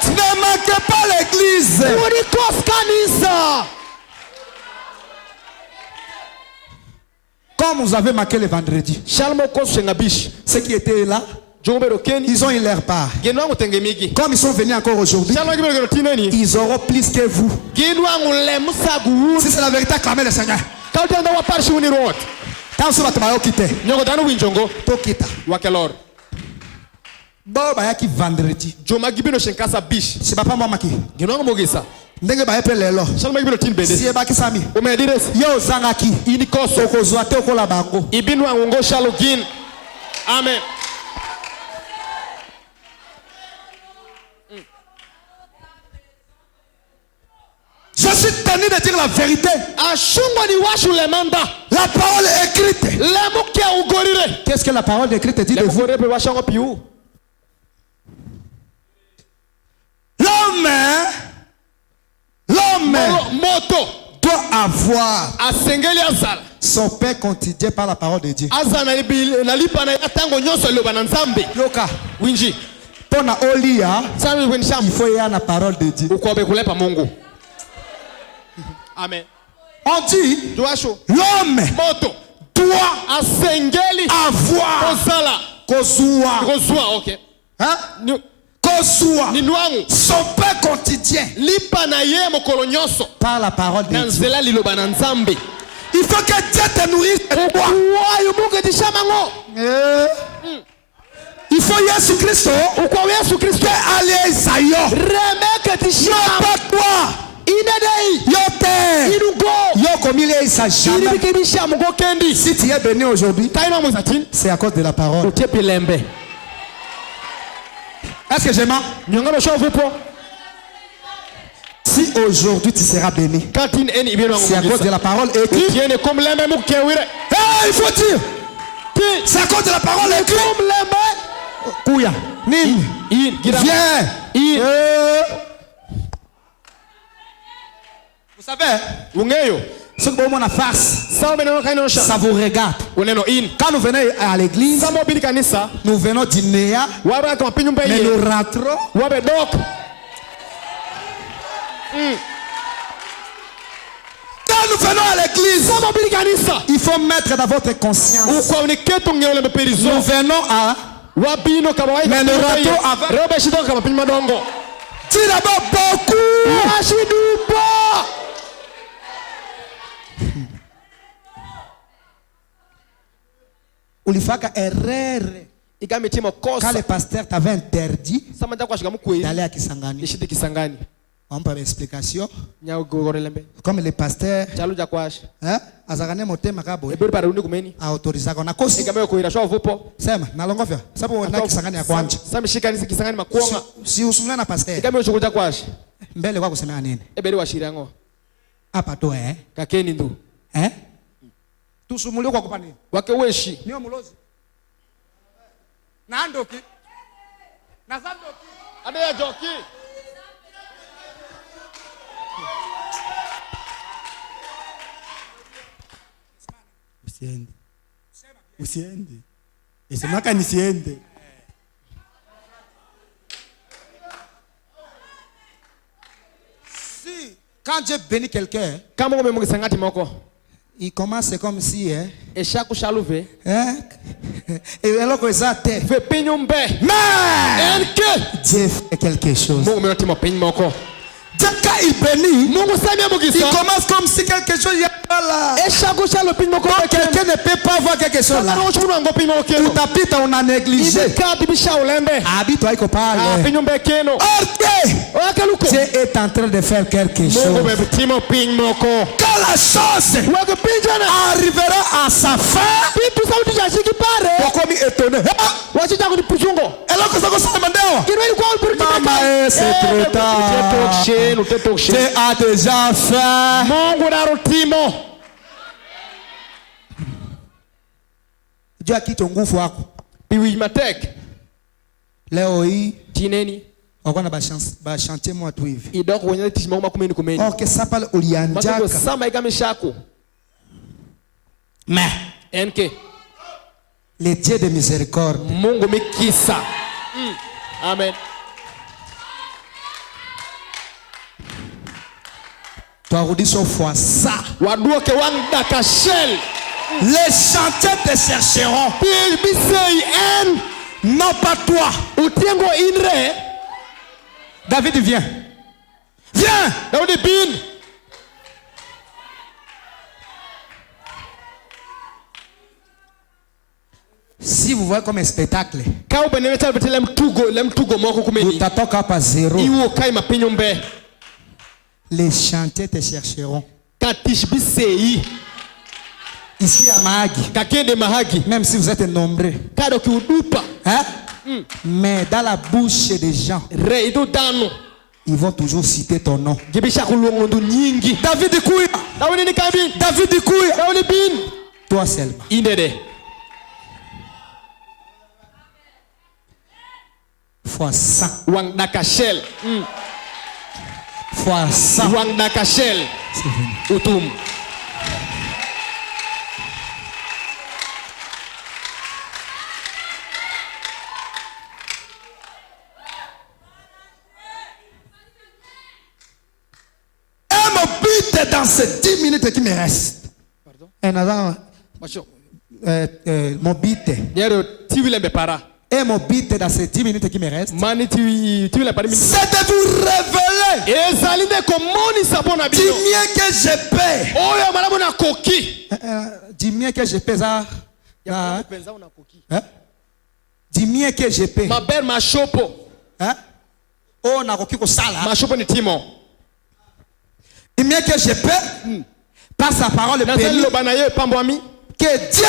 Ne manquez pas l'église. Comme vous avez marqué le vendredi, ceux qui étaient là, ils ont eu leur part. Comme ils sont venus encore aujourd'hui, ils auront plus que vous. Si c'est la vérité, acclamez le Seigneur. Tant que tu quitté, qui vendredi. C'est pas moi qui. Ndenge ba epele lelo. Si eba kisami. Yo zangaki. Inikoso okozwa te okola bango. Ibinwa ngo shalogin. Amen. Je suis tenu de dire la vérité. La parole est écrite. Qu'est-ce que la parole écrite dit de vous? L'homme doit avoir son pain quotidien par la parole de Dieu. Yoka. Pour Olia, il faut y avoir la parole de Dieu. Amen. On dit l'homme doit avoir son pain quotidien par la parole de Dieu. Il faut que Dieu te nourrisse. Il faut Jésus Christ. Allez, Sayo. Non pas toi. Si tu es béni aujourd'hui, c'est à cause de la parole. Est-ce que j'aime? Si aujourd'hui tu seras béni, c'est à cause de la parole écrite. Il faut dire, c'est à cause de la parole écrite. Kouya, viens. Vous savez, ce que mon face, ça vous regarde. Quand nous venons à l'église, nous venons dîner, mais nous rentrons. Quand nous venons à l'église, il faut mettre dans votre conscience. Nous venons à. Mais nous ratons avec. Dis d'abord beaucoup. Ulifaka erreur. Quand le pasteur t'avait interdit d'aller à Kisangani. On peut explication. Comme le pasteur, hein, azagane motema kabo. A autorisé qu'on a kosi. Sema, na longo vya. Sababu wana Kisangani ya kwanja. Si usungana pasteur. Mbele kwa kusema nini? Hapa tu kakeni ndu. Tusumulio kwa kupani. Wakeweshi. Niyo mulozi. Na andoki. Na zandoki. Ade ya joki. Usiende. Isemaka nisiende. Si quand Dieu bénit quelqu'un, il commence comme si et alors que ça mais Dieu fait quelque chose. Quand il bénit, il commence comme si quelque chose y a là. Quelqu'un ne peut pas voir quelque chose là. Tout tapis on a négligé. Habite toi il parle. Dieu est en train de faire quelque chose. Quand la chose arrivera à sa fin, pourquoi m'étonner? Alors que ça commence à demander. Maman, c'est trop tard. Dieu a déjà fait. Dieu a quitté ton nguvu wako. Leo hii wako na ba chantier moi tu hivi. Ok, ça parle ulianjaka. Mais le Dieu de miséricorde. Amen. Toi redis fois ça. Les chantiers te chercheront. Non pas toi. David viens. Viens. Si vous voyez comme un spectacle, vous t'attends pas zéro. Les chantiers te chercheront. Ici à Mahagi, même si vous êtes nombreux, hein? Mais dans la bouche des gens, ils vont toujours citer ton nom. David Kouya. David Kouya. Toi seulement. Fois 100. Fois 100. C'est venu. Dans ces 10 minutes qui me restent. Pardon? Mon bite. Et mon bite dans ces 10 minutes qui me restent. C'est de vous révéler. Dis bien que je paie. Dis bien que je paie ça. Dis bien que je paie. Oh, na koki ko sala. Dis bien que je paie. Par sa parole bénie. Que Dieu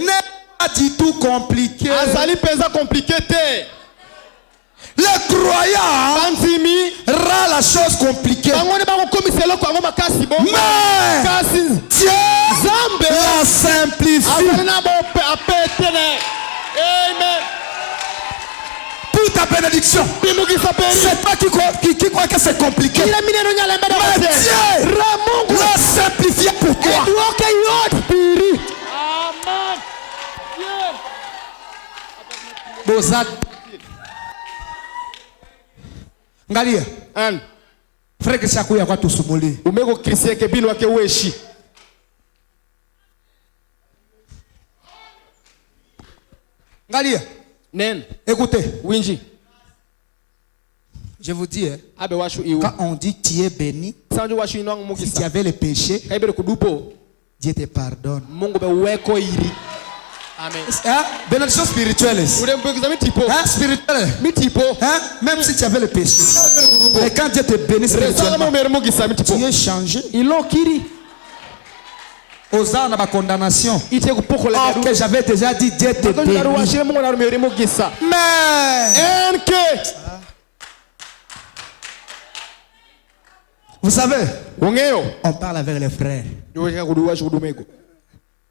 n'est pas du tout compliqué. Le croyant rend la chose compliquée. Mais Dieu la simplifie. Amen. Pour ta bénédiction. C'est toi qui crois que c'est compliqué. Mais Dieu l'a simplifié pour toi. Bozat. Ngalia. Frère Christian kuya kwa tusumuli. Umeko Christian ke bino wake weshi. Ngalia. Nen. Écoutez. Winji. Je vous dis, hein, quand on dit tu es béni, si tu avais le péché, Dieu te pardonne. Amen. Hein? Bénédiction spirituelle. Hein? Spirituelle. Hein? Même si tu avais le péché. Mais quand Dieu te bénit spirituellement, tu es changé. Aux ans de ma condamnation. Or que j'avais déjà dit Dieu te bénit. Mais vous savez, on parle avec les frères.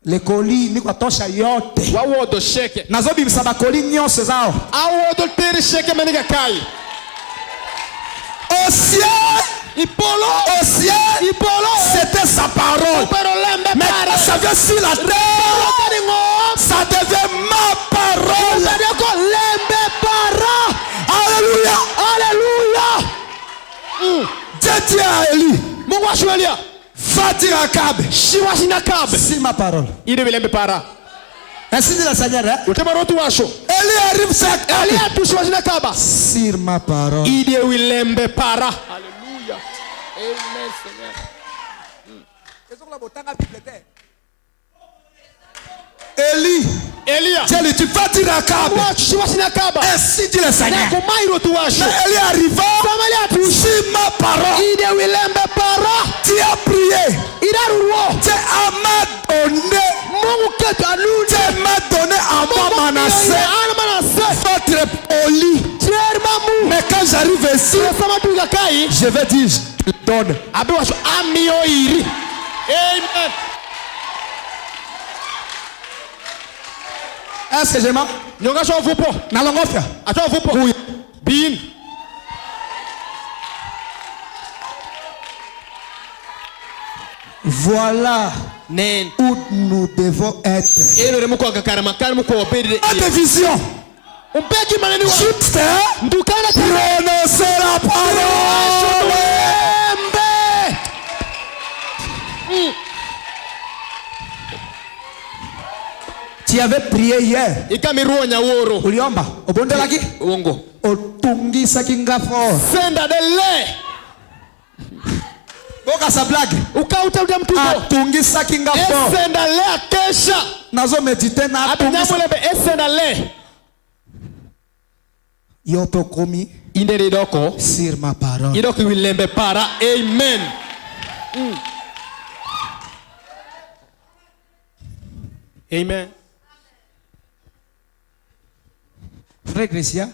Les colis, ni kwa tosha yote. Nazo bibisa ba colis nyonso zao. Au ciel, au ciel, c'était sa parole. Mais quand ça vient sur la terre, ça devient ma parole. Alléluia, alléluia. Dieu dit à Élie, va dire à Akab, c'est ma parole. Ainsi dit le Seigneur. Élie arrive sur Akab, sur ma parole. Alléluia. Amen, Seigneur. Élie, Dieu lui dit, va dire à Akab, ainsi dit le Seigneur. Mais Élie arriva sur ma parole. Tu as prié. Dieu m'a donné. Dieu m'a donné à moi Manassé. Votre poli. Mais quand j'arrive ici, je vais dire, je te donne. Amen. Est-ce que je mens? Oui. Bien. Voilà où nous devons être. Pas de vision. Juste prononcer la parole. Tu avais prié hier. Uliomba. Obondelaki. Otungisa kingafo. Senda de lait. Boka sa blague. Atungisa kingafo. Senda lait akesha. Nazo mediter na atungisa. Senda lait. Yoto komi. Inderidoko. Sur ma parole. Idoki wilembe para. Amen. Amen. Frère Christian,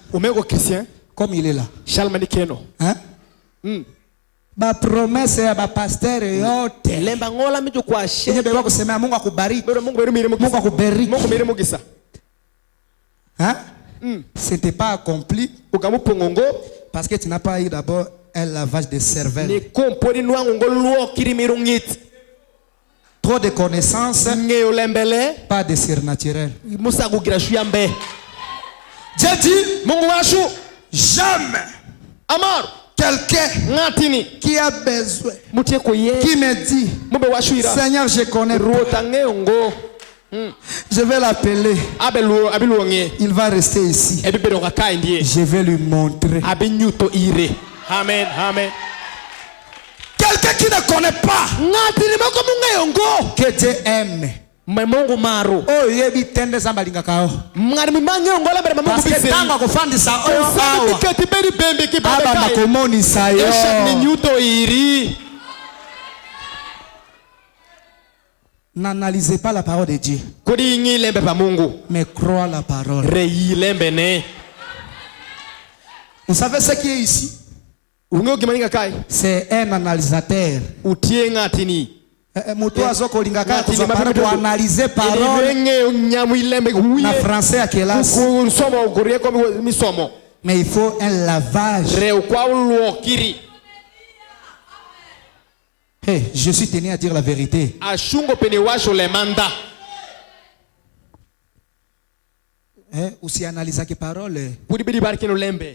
comme il est là, hein? Ba promesse ya ba pasteur yote. Lemba ngola mitu kwa shehe. Beba kusema Mungu akubariki. Mungu akubariki. Hein? C'était pas accompli parce que tu n'as pas eu d'abord un lavage de cervelle. Trop de connaissances, pas de surnaturel. Dieu dit, jamais quelqu'un qui a besoin, qui me dit, Seigneur, je connais pas. Je vais l'appeler. Il va rester ici. Je vais lui montrer. Amen. Amen. Quelqu'un qui ne connaît pas que Dieu aime. Oh, yebi tende zambalinga kao. Parce que tango kufandisa oyo awa. Aba makomoni sayo. N'analysez pas la parole de Dieu, mais crois la parole. Vous savez ce qui est ici? C'est un analysateur. Pour analyser parole. En français à quelle classe? Mais il faut un lavage. Hey, je suis tenu à dire la vérité. Aussi analyser les paroles.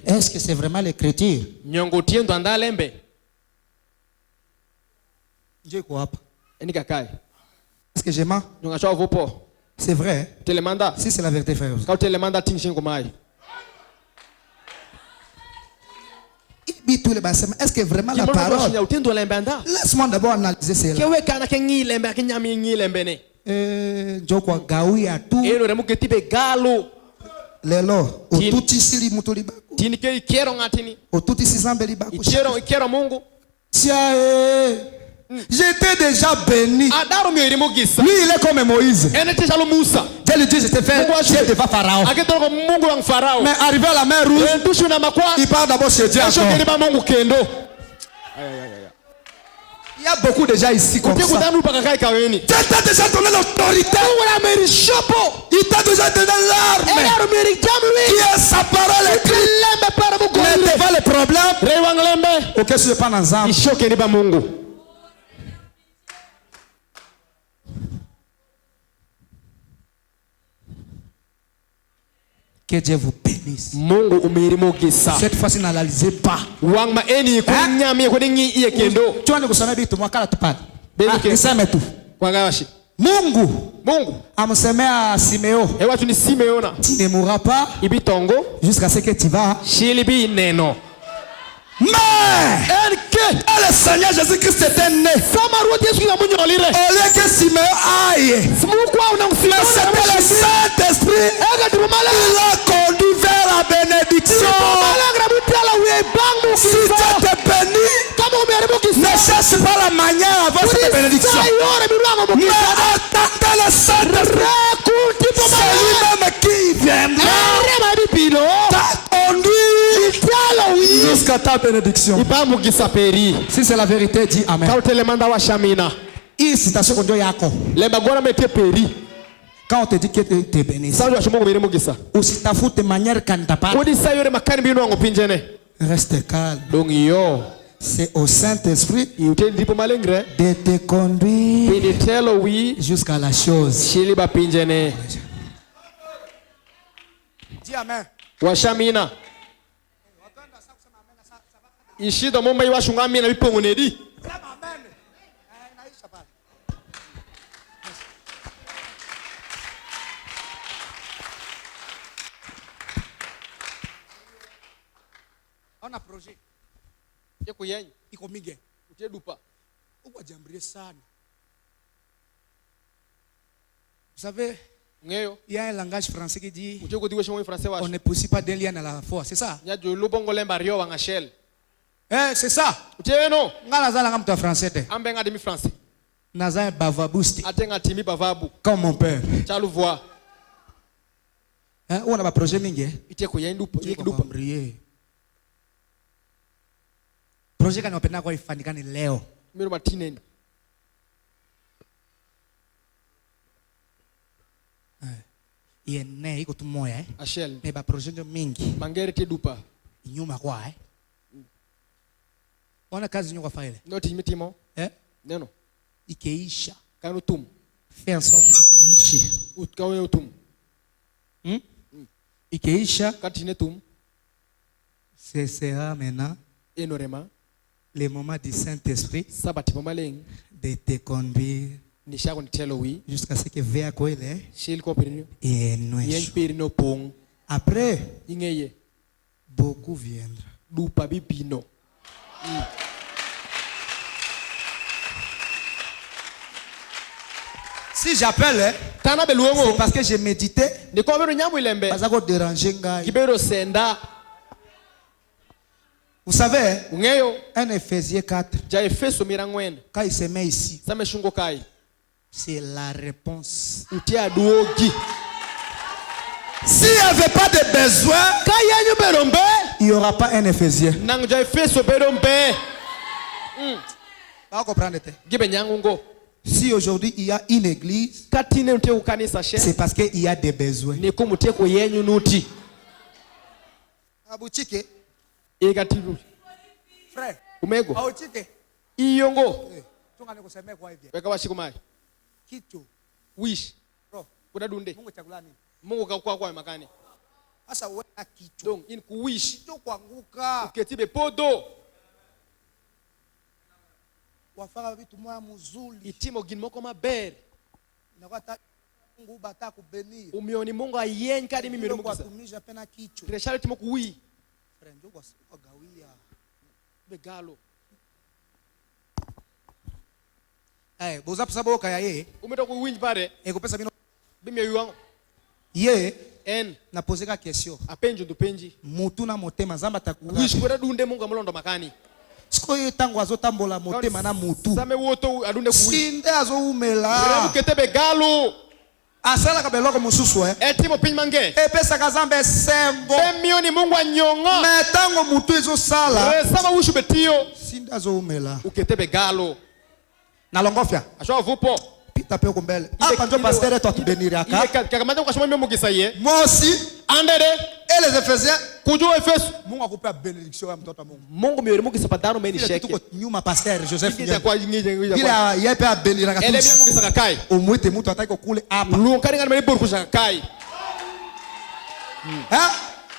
Est-ce que c'est vraiment l'écriture? Dieu quoi? Est-ce que j'ai menti? C'est vrai. Si c'est la vérité, frère. Est-ce que vraiment la parole? Laisse-moi d'abord analyser cela. Je crois gawi à tout. Lelo, otuti sili mutuli baku. Otuti sizambeli baku. J'étais déjà béni. Lui, il est comme Moïse. Dieu lui dit, je te fais Dieu devant Pharaon. Mais arrivé à la mer Rouge, il part d'abord chez Dieu encore. Il y a beaucoup de gens ici comme ça. Dieu t'a déjà donné l'autorité. Il t'a déjà donné l'arme qui est sa parole écrite. Mais devant le problème, ok, je ne suis pas dans un. Que Dieu vous bénisse. Cette fois-ci, n'analysez pas. Tu vas nous connaître tout moi quand tu parles. Niseme tu. Mungu amsemea Simeo. Tu ne mourras pas jusqu'à ce que tu vas. Mais le Seigneur Jésus-Christ était né. Au lieu que Simeon aille, mais c'était le Saint-Esprit. Il l'a conduit vers la bénédiction. Si Dieu te bénit, ne cherche pas la manière avant cette bénédiction. Mais attendez le Saint-Esprit. C'est lui-même qui viendra t'acconduire jusqu'à ta bénédiction. Si c'est la vérité, dis Amen. Hii citation qu'on doit yako. Quand on te dit que tu es béni, usitafute de manière kandapa. Reste calme. C'est au Saint-Esprit de te conduire jusqu'à la chose. Dis Amen. Washamina. Ishida momba iwashungamia na bipongo nedi. On a projet. Yeko yenyi. Iko mingi. Utedupa. Uko jambre sana. Vous savez, il y a un langage français qui dit on ne poursuit pas d'un lien à la fois, c'est ça? C'est ça. Français. Naza bavabusti. Comme mon père. On a un projet mingi. Projet qu'on appelle quoi ifanyikane leo. Yene iko tu moya mais ba projet mingi mangere te dupa nyuma kwa ona kazi nyuma kwa ile noti mitimo neno ikeisha kanu tum fais en sorte ichi utkawe utum ikeisha katine tum c'est sera maintenant enorema le moment du Saint-Esprit sabati pomaleng de te conduire jusqu'à ce que vers quoi il est et après beaucoup viendra. Si j'appelle, c'est parce que j'ai médité. Vous savez, un Éphésiens 4, quand il se met ici, c'est la réponse. S'il n'y avait pas de besoin, il n'y aura pas un Éphésien. Si aujourd'hui il y a une église, c'est parce qu'il y a des besoins. Frère, kitu wish kudadunde Mungu kakua kwa makani sasa wewe kitu donc in kuwish kitu kuanguka uketibe podo wafaka vitu moya muzuri. Itimo ginmoko maber. Nakwata Mungu bata kubenir. Umioni Mungu ayen kadi mimi Mungu atumisha pena kicho. Treshale timo kuwi. Friend uko gawia. Begalo. Boza pesa boka ya ye. Umetoka kuwinj pare. Kupesa bino. Bimi yuango. Ye En na poseka question. Apenjo du penji. Mutu na motema zamba takuwa. Wish kwenda dunde Mungu amlondo makani. Siko ye tango azotambola motema na mutu. Same woto adunde kuwi. Sinde azoumela. Rebu kete begalo. Asala kabeloko mususu Etimo pinj mange. Pesa kazambe sembo. Bemioni Mungu anyonga. Metango mutu ezo sala. Sama wishu betio. Sinde azoumela. Ukete begalo. Na longofia. Asho vupo. Pita pe kumbele. Hapa ndio pastor yetu atubeniri aka. Kakamata ukashoma mimi mugisaye. Mosi Andere. Les Ephésiens. Kujua Efeso. Mungu akupe benediction ya mtoto wa Mungu. Mungu miori mugisa padano meni sheke. Tuko nyuma pastor Joseph. Ngija kwa ngija. Bila yepe abenira ka. Ele mimi mugisa kai. Umwite mtu ataki kule hapa. Lunkani ngani meni boru kushaka kai. Hein?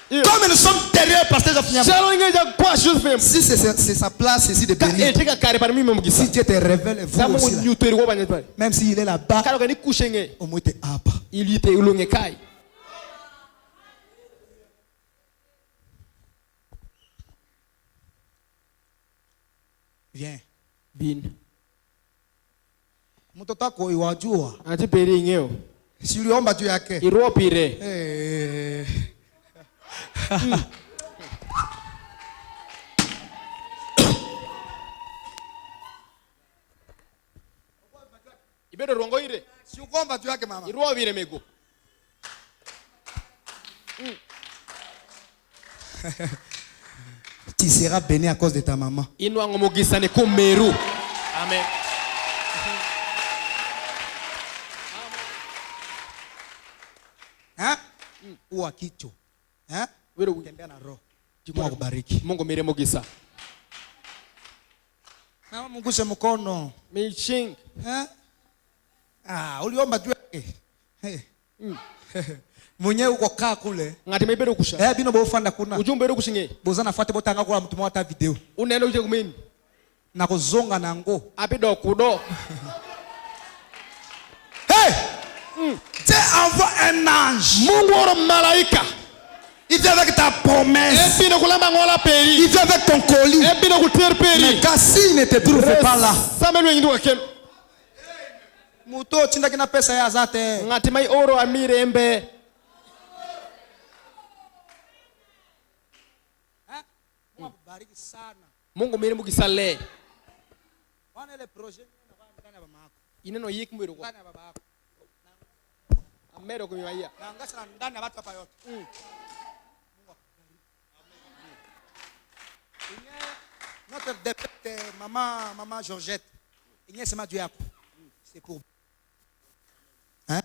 Comme nous sommes derrière pasteur Joseph. Chalo ngija kwa Joseph. Si c'est sa place ici de bénir. Tika kare par mimi mugisa. Si Dieu te révèle vous aussi. Même s'il est là-bas. Kalo ngani kushenge. Umwite hapa. Il était ulonge kai. Viens. Bin. Mtoto wako iwajua. Ati peri ngeo. Si uliomba juu yake. Iroa pire. Ibedo rongo ire. Si ukomba juu yake mama. Iroa vire mego. Tu seras béni à cause de ta maman. Inwango mugisa ne kumeru. Amen. Hein? Ou akicho. Hein? Wewe utembea na roho. Mungu akubariki. Mungu mire mugisa. Na mungushe mkono. Mishing. Hein? Uliomba juu yake. Mwenye uko kaa kule. Ngati mebero kusha. Bino bo fanda kuna. Ujumbe ro kushinge. Bozana fate botanga kwa mtu mwata video. Unaenda uje kumeni. Na kuzonga na ngo. Apido kudo. Hey! Dieu envoie un ange. Mungu oro malaika. Il vient avec ta promesse. Il vient avec ton colis. Mais Kassi ne te trouve pas là. Muto chinda kina pesa ya zate. Ngati mai oro amire embe. Mungu bariki sana. Mungu mire mugisale. Wana ile projet ndani ya mama yako. Ineno yiki mwiro kwa. Ndani ya baba yako. Amero kumiwaia. Na ngasa ndani ya watu hapa yote. Notre député, maman Georgette, il n'y a pas Dieu. C'est pour. Hein?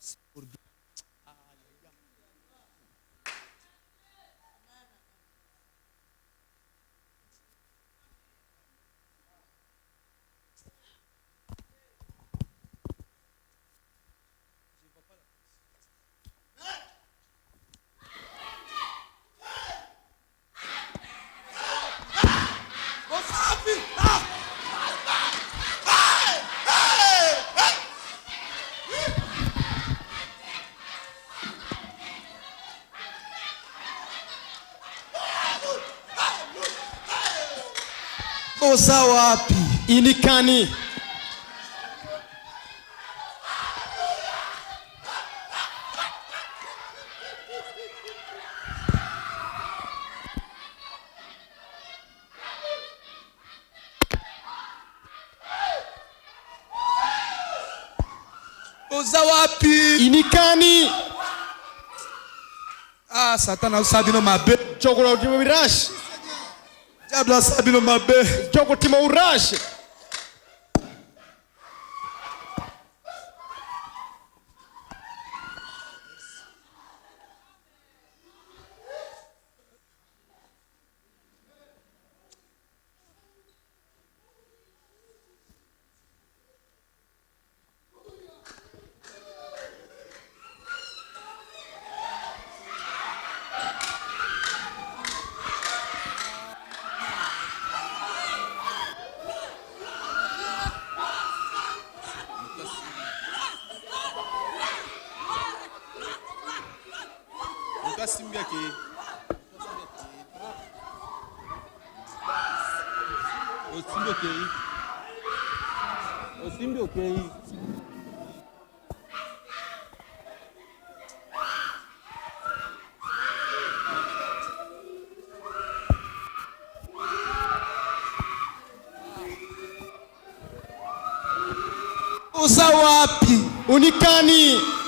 C'est pour bien. Osa wapi? Inikani. Osa wapi? Inikani. Satana usabino mabe. Chokoro timo urash. Diable usabino mabe. Chokoro timo urash. Usa wapi? Unikani.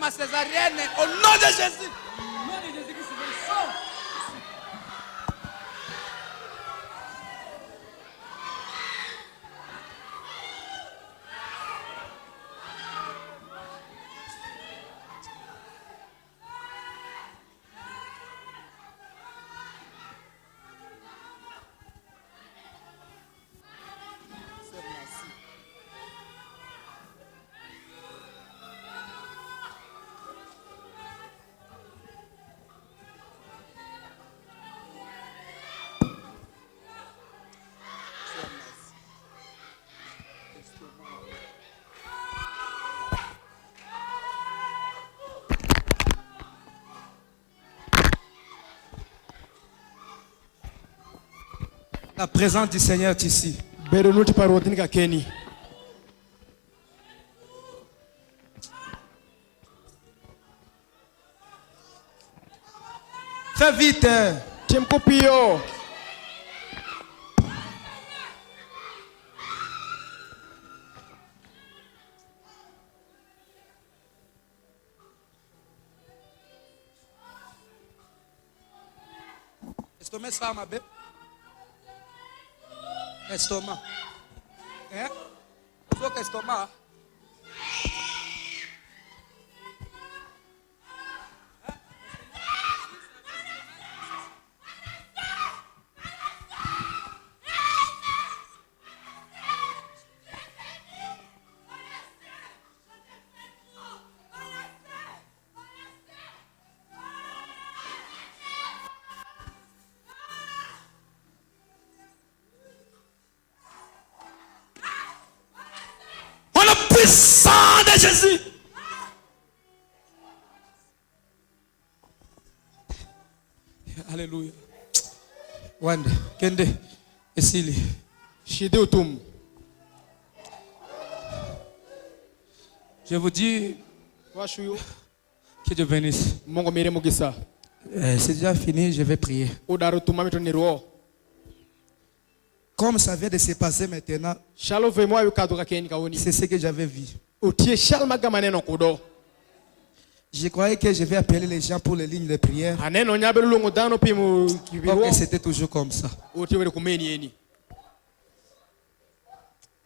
Ma césarienne au nom de Jésus. Au nom de Jésus qui se sort. La présence du Seigneur est ici. Fais vite. Estomac ça ma belle. Estomac. Hein? Faut estomac. Puissant de Jésus. Alléluia. Wande, Kende, Esili. Shide Otum. Je vous dis que Dieu bénisse. C'est déjà fini, je vais prier. Comme ça vient de se passer maintenant, c'est ce que j'avais vu. Je croyais que je vais appeler les gens pour les lignes de prière. Et c'était toujours comme ça.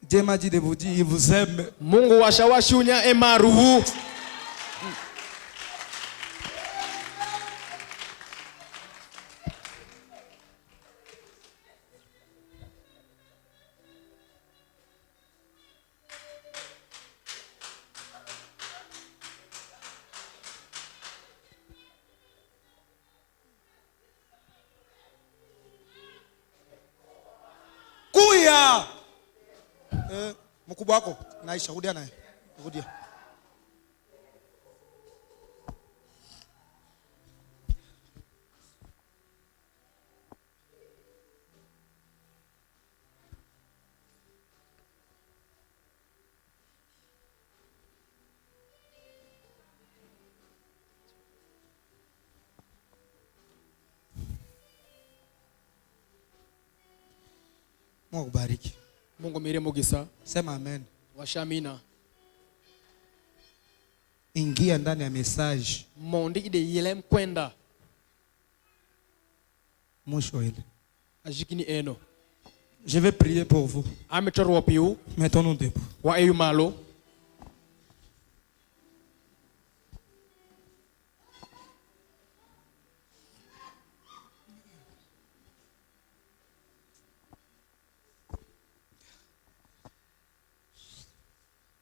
Dieu m'a dit de vous dire, il vous aime. Kuya. Mkubwa wako naisha, rudia naye. Rudia. Mungu bariki. Mungu mire mugisa. Sema amen. Washamina. Ingia ndani ya message. Mondi ide yelem kwenda. Mwisho ile. Ajikini eno. Je vais prier pour vous. Ametorwa piu. Mettons-nous debout. Wa eyu malo.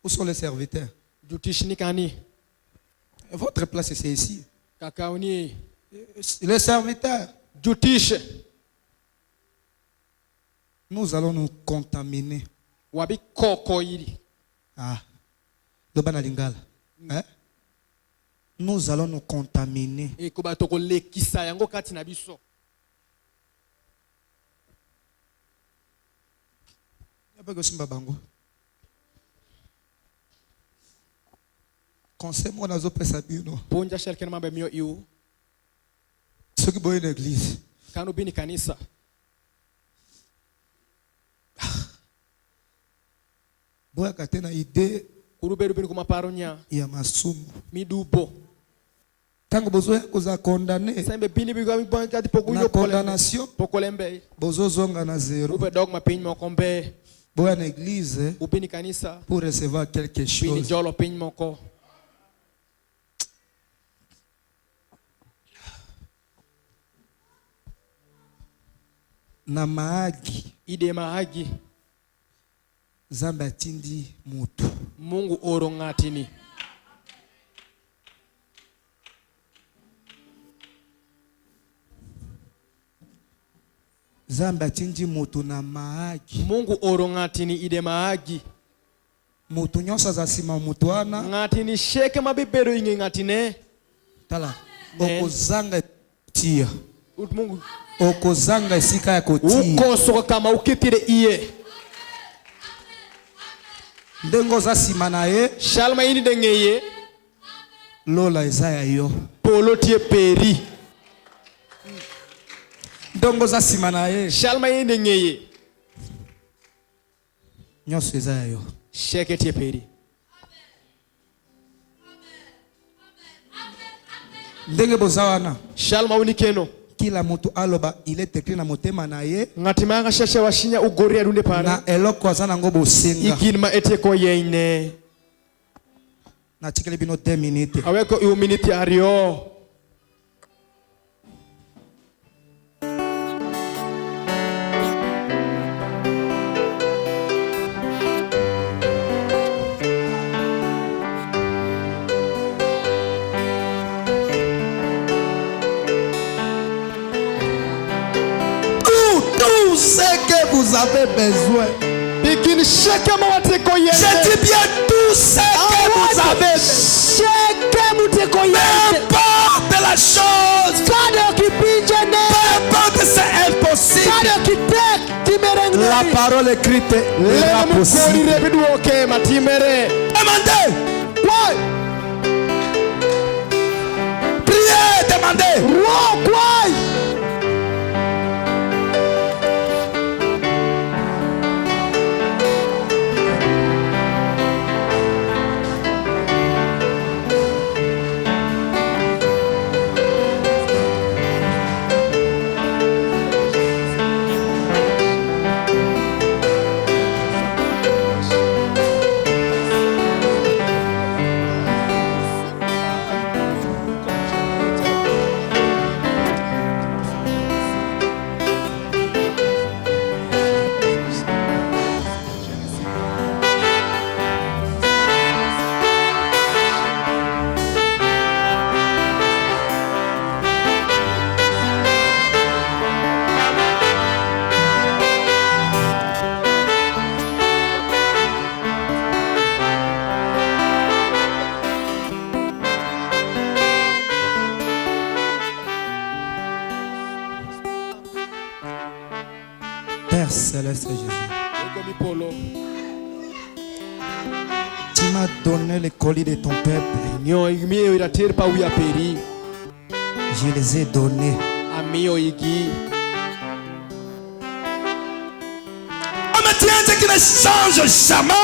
Où sont les serviteurs? Votre place c'est ici. Les serviteurs. Nous allons nous contaminer. Ah. Hein? Nous allons nous contaminer. Conseille-moi dans notre Sabino. Ceux qui boivent une église. Boya katena idée. Ya masumu. Tango bozo koza condamné. Na condamnation. Bozo zonga na zéro. Boya na église. Pour recevoir quelque chose. Na maagi. Ide maagi. Zamba tindi mutu. Mungu orongatini. Zamba tindi mutu na maagi. Mungu orongatini ide maagi. Mutu nyosa za sima mutuana. Ngatini sheke mabibero inge ngatine. Tala. Okozanga tia. Mungu. Okozanga sika ya kotia. Ukosoka kama ukitire iye. Ndengo za simana ye. Shalma ini dengeye. Lola ezaya yo. Polo tie peri. Ndongo za simana ye. Shalma ini dengeye. Nyoso ezaya yo. Sheke tie peri. Ndenge bozawana. Shalma unikeno. Kila mutu aloba il est écrit na motema na ye. Ngatimanga shasha washinya ugori arunde pare. Na eloko azana ngo bosenga. Ikinma eteko yeine. Na tikele bino 10 minutes. Aweko 1 minute ario. Ce que vous avez besoin. Je dis bien tout ce que vous avez besoin. Peu importe la chose. Peu importe c'est impossible. La parole écrite est possible. Demandez. Priez, demandez. Maître Jésus. Tu m'as donné les colis de ton peuple. Je les ai donnés. Qui ne change jamais.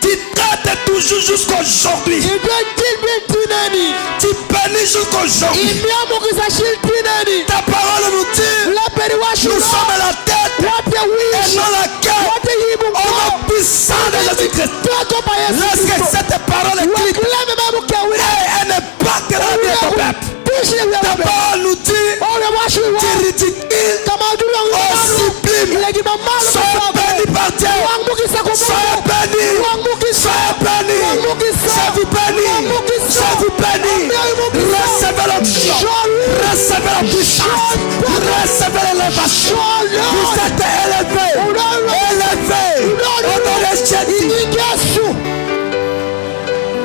Tu traites toujours jusqu'aujourd'hui. Tu bénis jusqu'aujourd'hui. Ta parole nous dit nous sommes la tête et non la queue. Au nom puissant de Jésus-Christ. Lorsque cette parole est écrite, elle ne partira de ton peuple. Ta parole nous dit tu ridicules au sublime. Sois béni par Dieu. Sois béni. Sois béni. Je vous bénis. Je vous bénis. Recevez l'onction. Recevez la puissance. Recevez l'élévation. Vous êtes élevés. Élevés. Au nom de Jésus.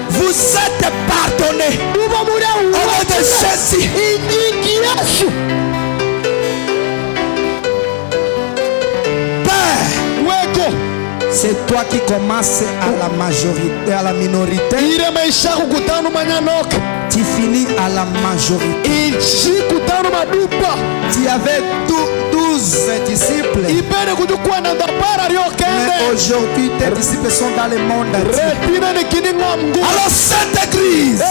Vous êtes pardonnés. Au nom de Jésus. C'est toi qui commences à la majorité, à la minorité. Tu finis à la majorité. Tu avais 12 disciples. Mais aujourd'hui, tes disciples sont dans le monde entier. Alors cette église,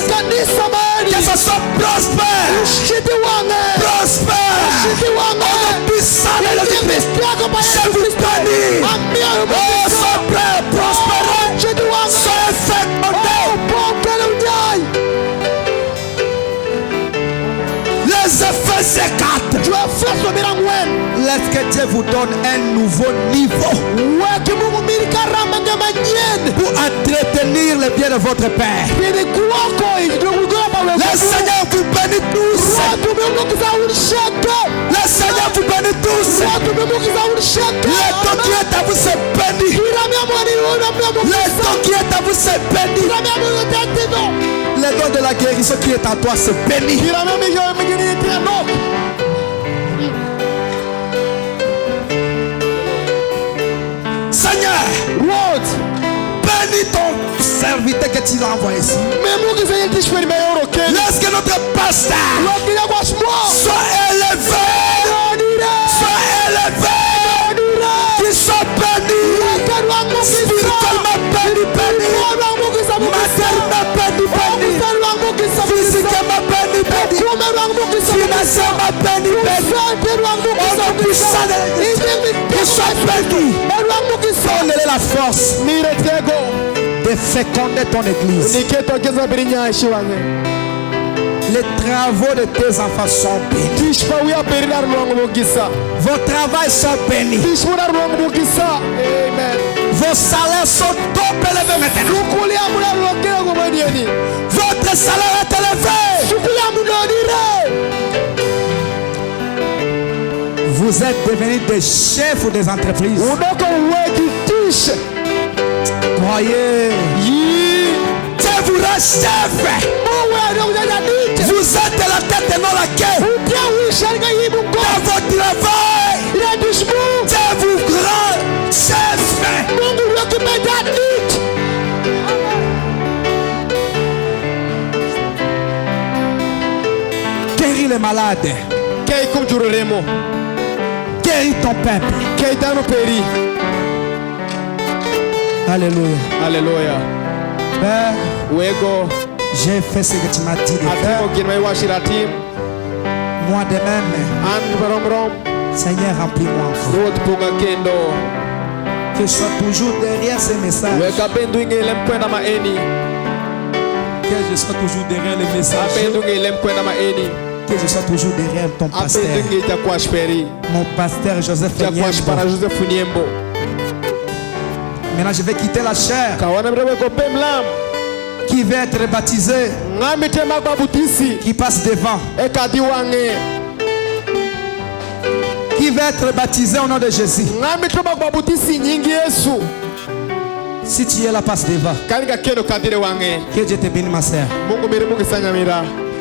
que ce soit prospère, puissant de l'Église, je vous bénis. Oh, sois prêt, prospère, sois fécondé. Les Éphésiens 4. Laisse que Dieu vous donne un nouveau niveau pour entretenir le bien de votre Père. Le Seigneur vous bénit tous. Le Seigneur vous bénit tous. Le temps qui est à vous se bénit. Le temps qui est à vous se bénit. Le don de la guérison qui est à toi se bénit. Seigneur, bénis ton serviteur que tu as envoyé ici. Lorsque notre pasteur soit élevé, qu'il soit béni, spirituellement béni, matériellement béni, physiquement béni, financièrement béni, au nom puissant de l'Église, qu'il soit béni. Donne-lui la force de féconder ton église. Les travaux de tes enfants sont bénis. Vos travails sont bénis. Vos salaires sont top élevés maintenant. Votre salaire est élevé. Vous êtes devenus des chefs ou des entreprises. Croyez. Dieu vous rend chef. Vous êtes la tête et non la queue. Dans votre travail, Dieu vous rend chef. Guéris les malades. Guéris ton peuple. Alléluia. Alléluia. Père, j'ai fait ce que tu m'as dit de faire. Moi de même. Seigneur, remplis-moi encore. Que je sois toujours derrière ces messages. Que je sois toujours derrière les messages. Que je sois toujours derrière ton pasteur. Mon pasteur Joseph Niembo. Maintenant je vais quitter la chair. Qui veut être baptisé, qui passe devant. Qui veut être baptisé au nom de Jésus. Si tu es là, passe devant. Que Dieu te bénisse, ma sœur.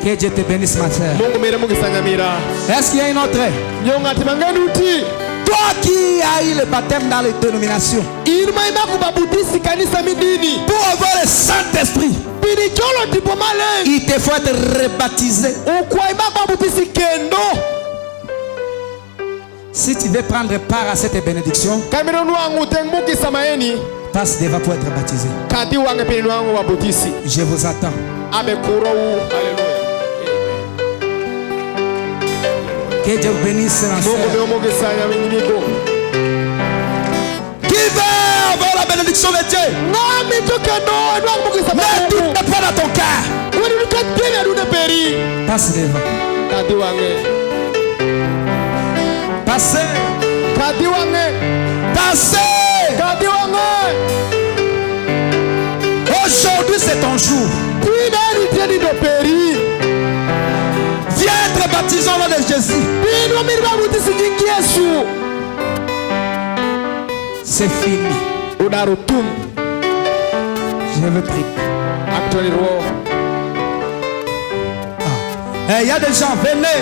Que Dieu te bénisse, ma sœur. Est-ce qu'il y a une autre? Toi qui as eu le baptême dans les dénominations, pour avoir le Saint-Esprit, il te faut être rebaptisé. Si tu veux prendre part à cette bénédiction, passe devant pour être baptisé. Je vous attends. Que Dieu vous bénisse, ma soeur. Qui veut avoir la bénédiction de Dieu? Ne doute pas dans ton cœur. Passe devant. Passez. Passez. Aujourd'hui c'est ton jour. Viens être baptisé au nom de Jésus. C'est fini. Je veux prier. Il y a des gens, venez.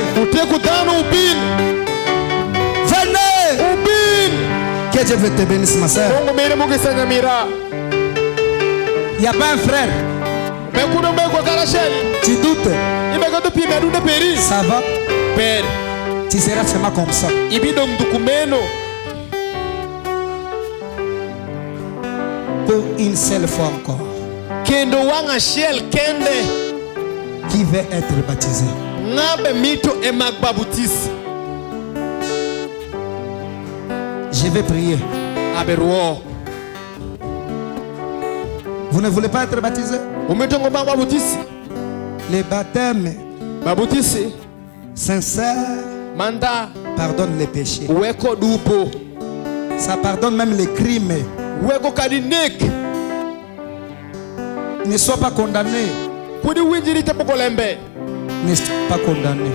Venez. Que Dieu te bénisse, ma soeur. Il n'y a pas un frère. Tu doutes? Ça va? Tu seras seulement comme ça. Pour une seule fois encore. Qui veut être baptisé? Je vais prier. Vous ne voulez pas être baptisé? Les baptêmes sincères pardonnent les péchés. Ça pardonne même les crimes. Ne sois pas condamné. Ne sois pas condamné.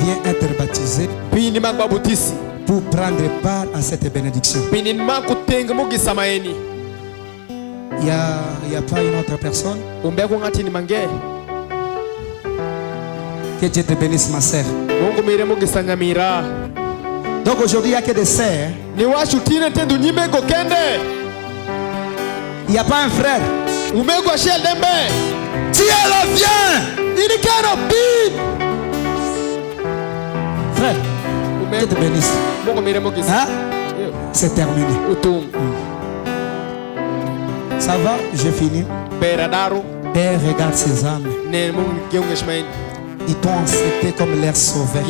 Viens être baptisé pour prendre part à cette bénédiction. Il n'y a pas une autre personne? Que Dieu te bénisse, ma sœur. Donc aujourd'hui, il n'y a que des sœurs. Il n'y a pas un frère. Tu es là, viens. Frère, Dieu te bénisse. Hein? C'est terminé. Ça va? J'ai fini. Père, regarde ces âmes. Ils t'ont accepté comme leur sauveur.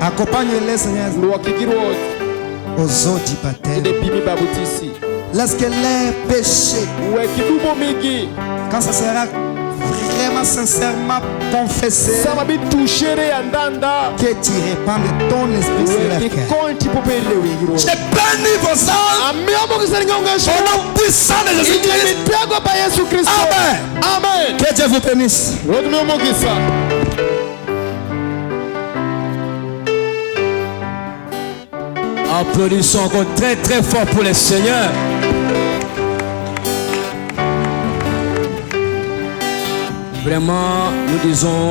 Accompagne-les, Seigneur, aux eaux du baptême. Lorsque les péchés, quand ça sera vraiment sincèrement confessé, que tu répandes ton esprit sur leur cœur. Je bénis vos âmes au nom puissant de Jésus-Christ. Amen. Amen. Que Dieu vous bénisse. Applaudissons encore très très fort pour le Seigneur. Vraiment, nous disons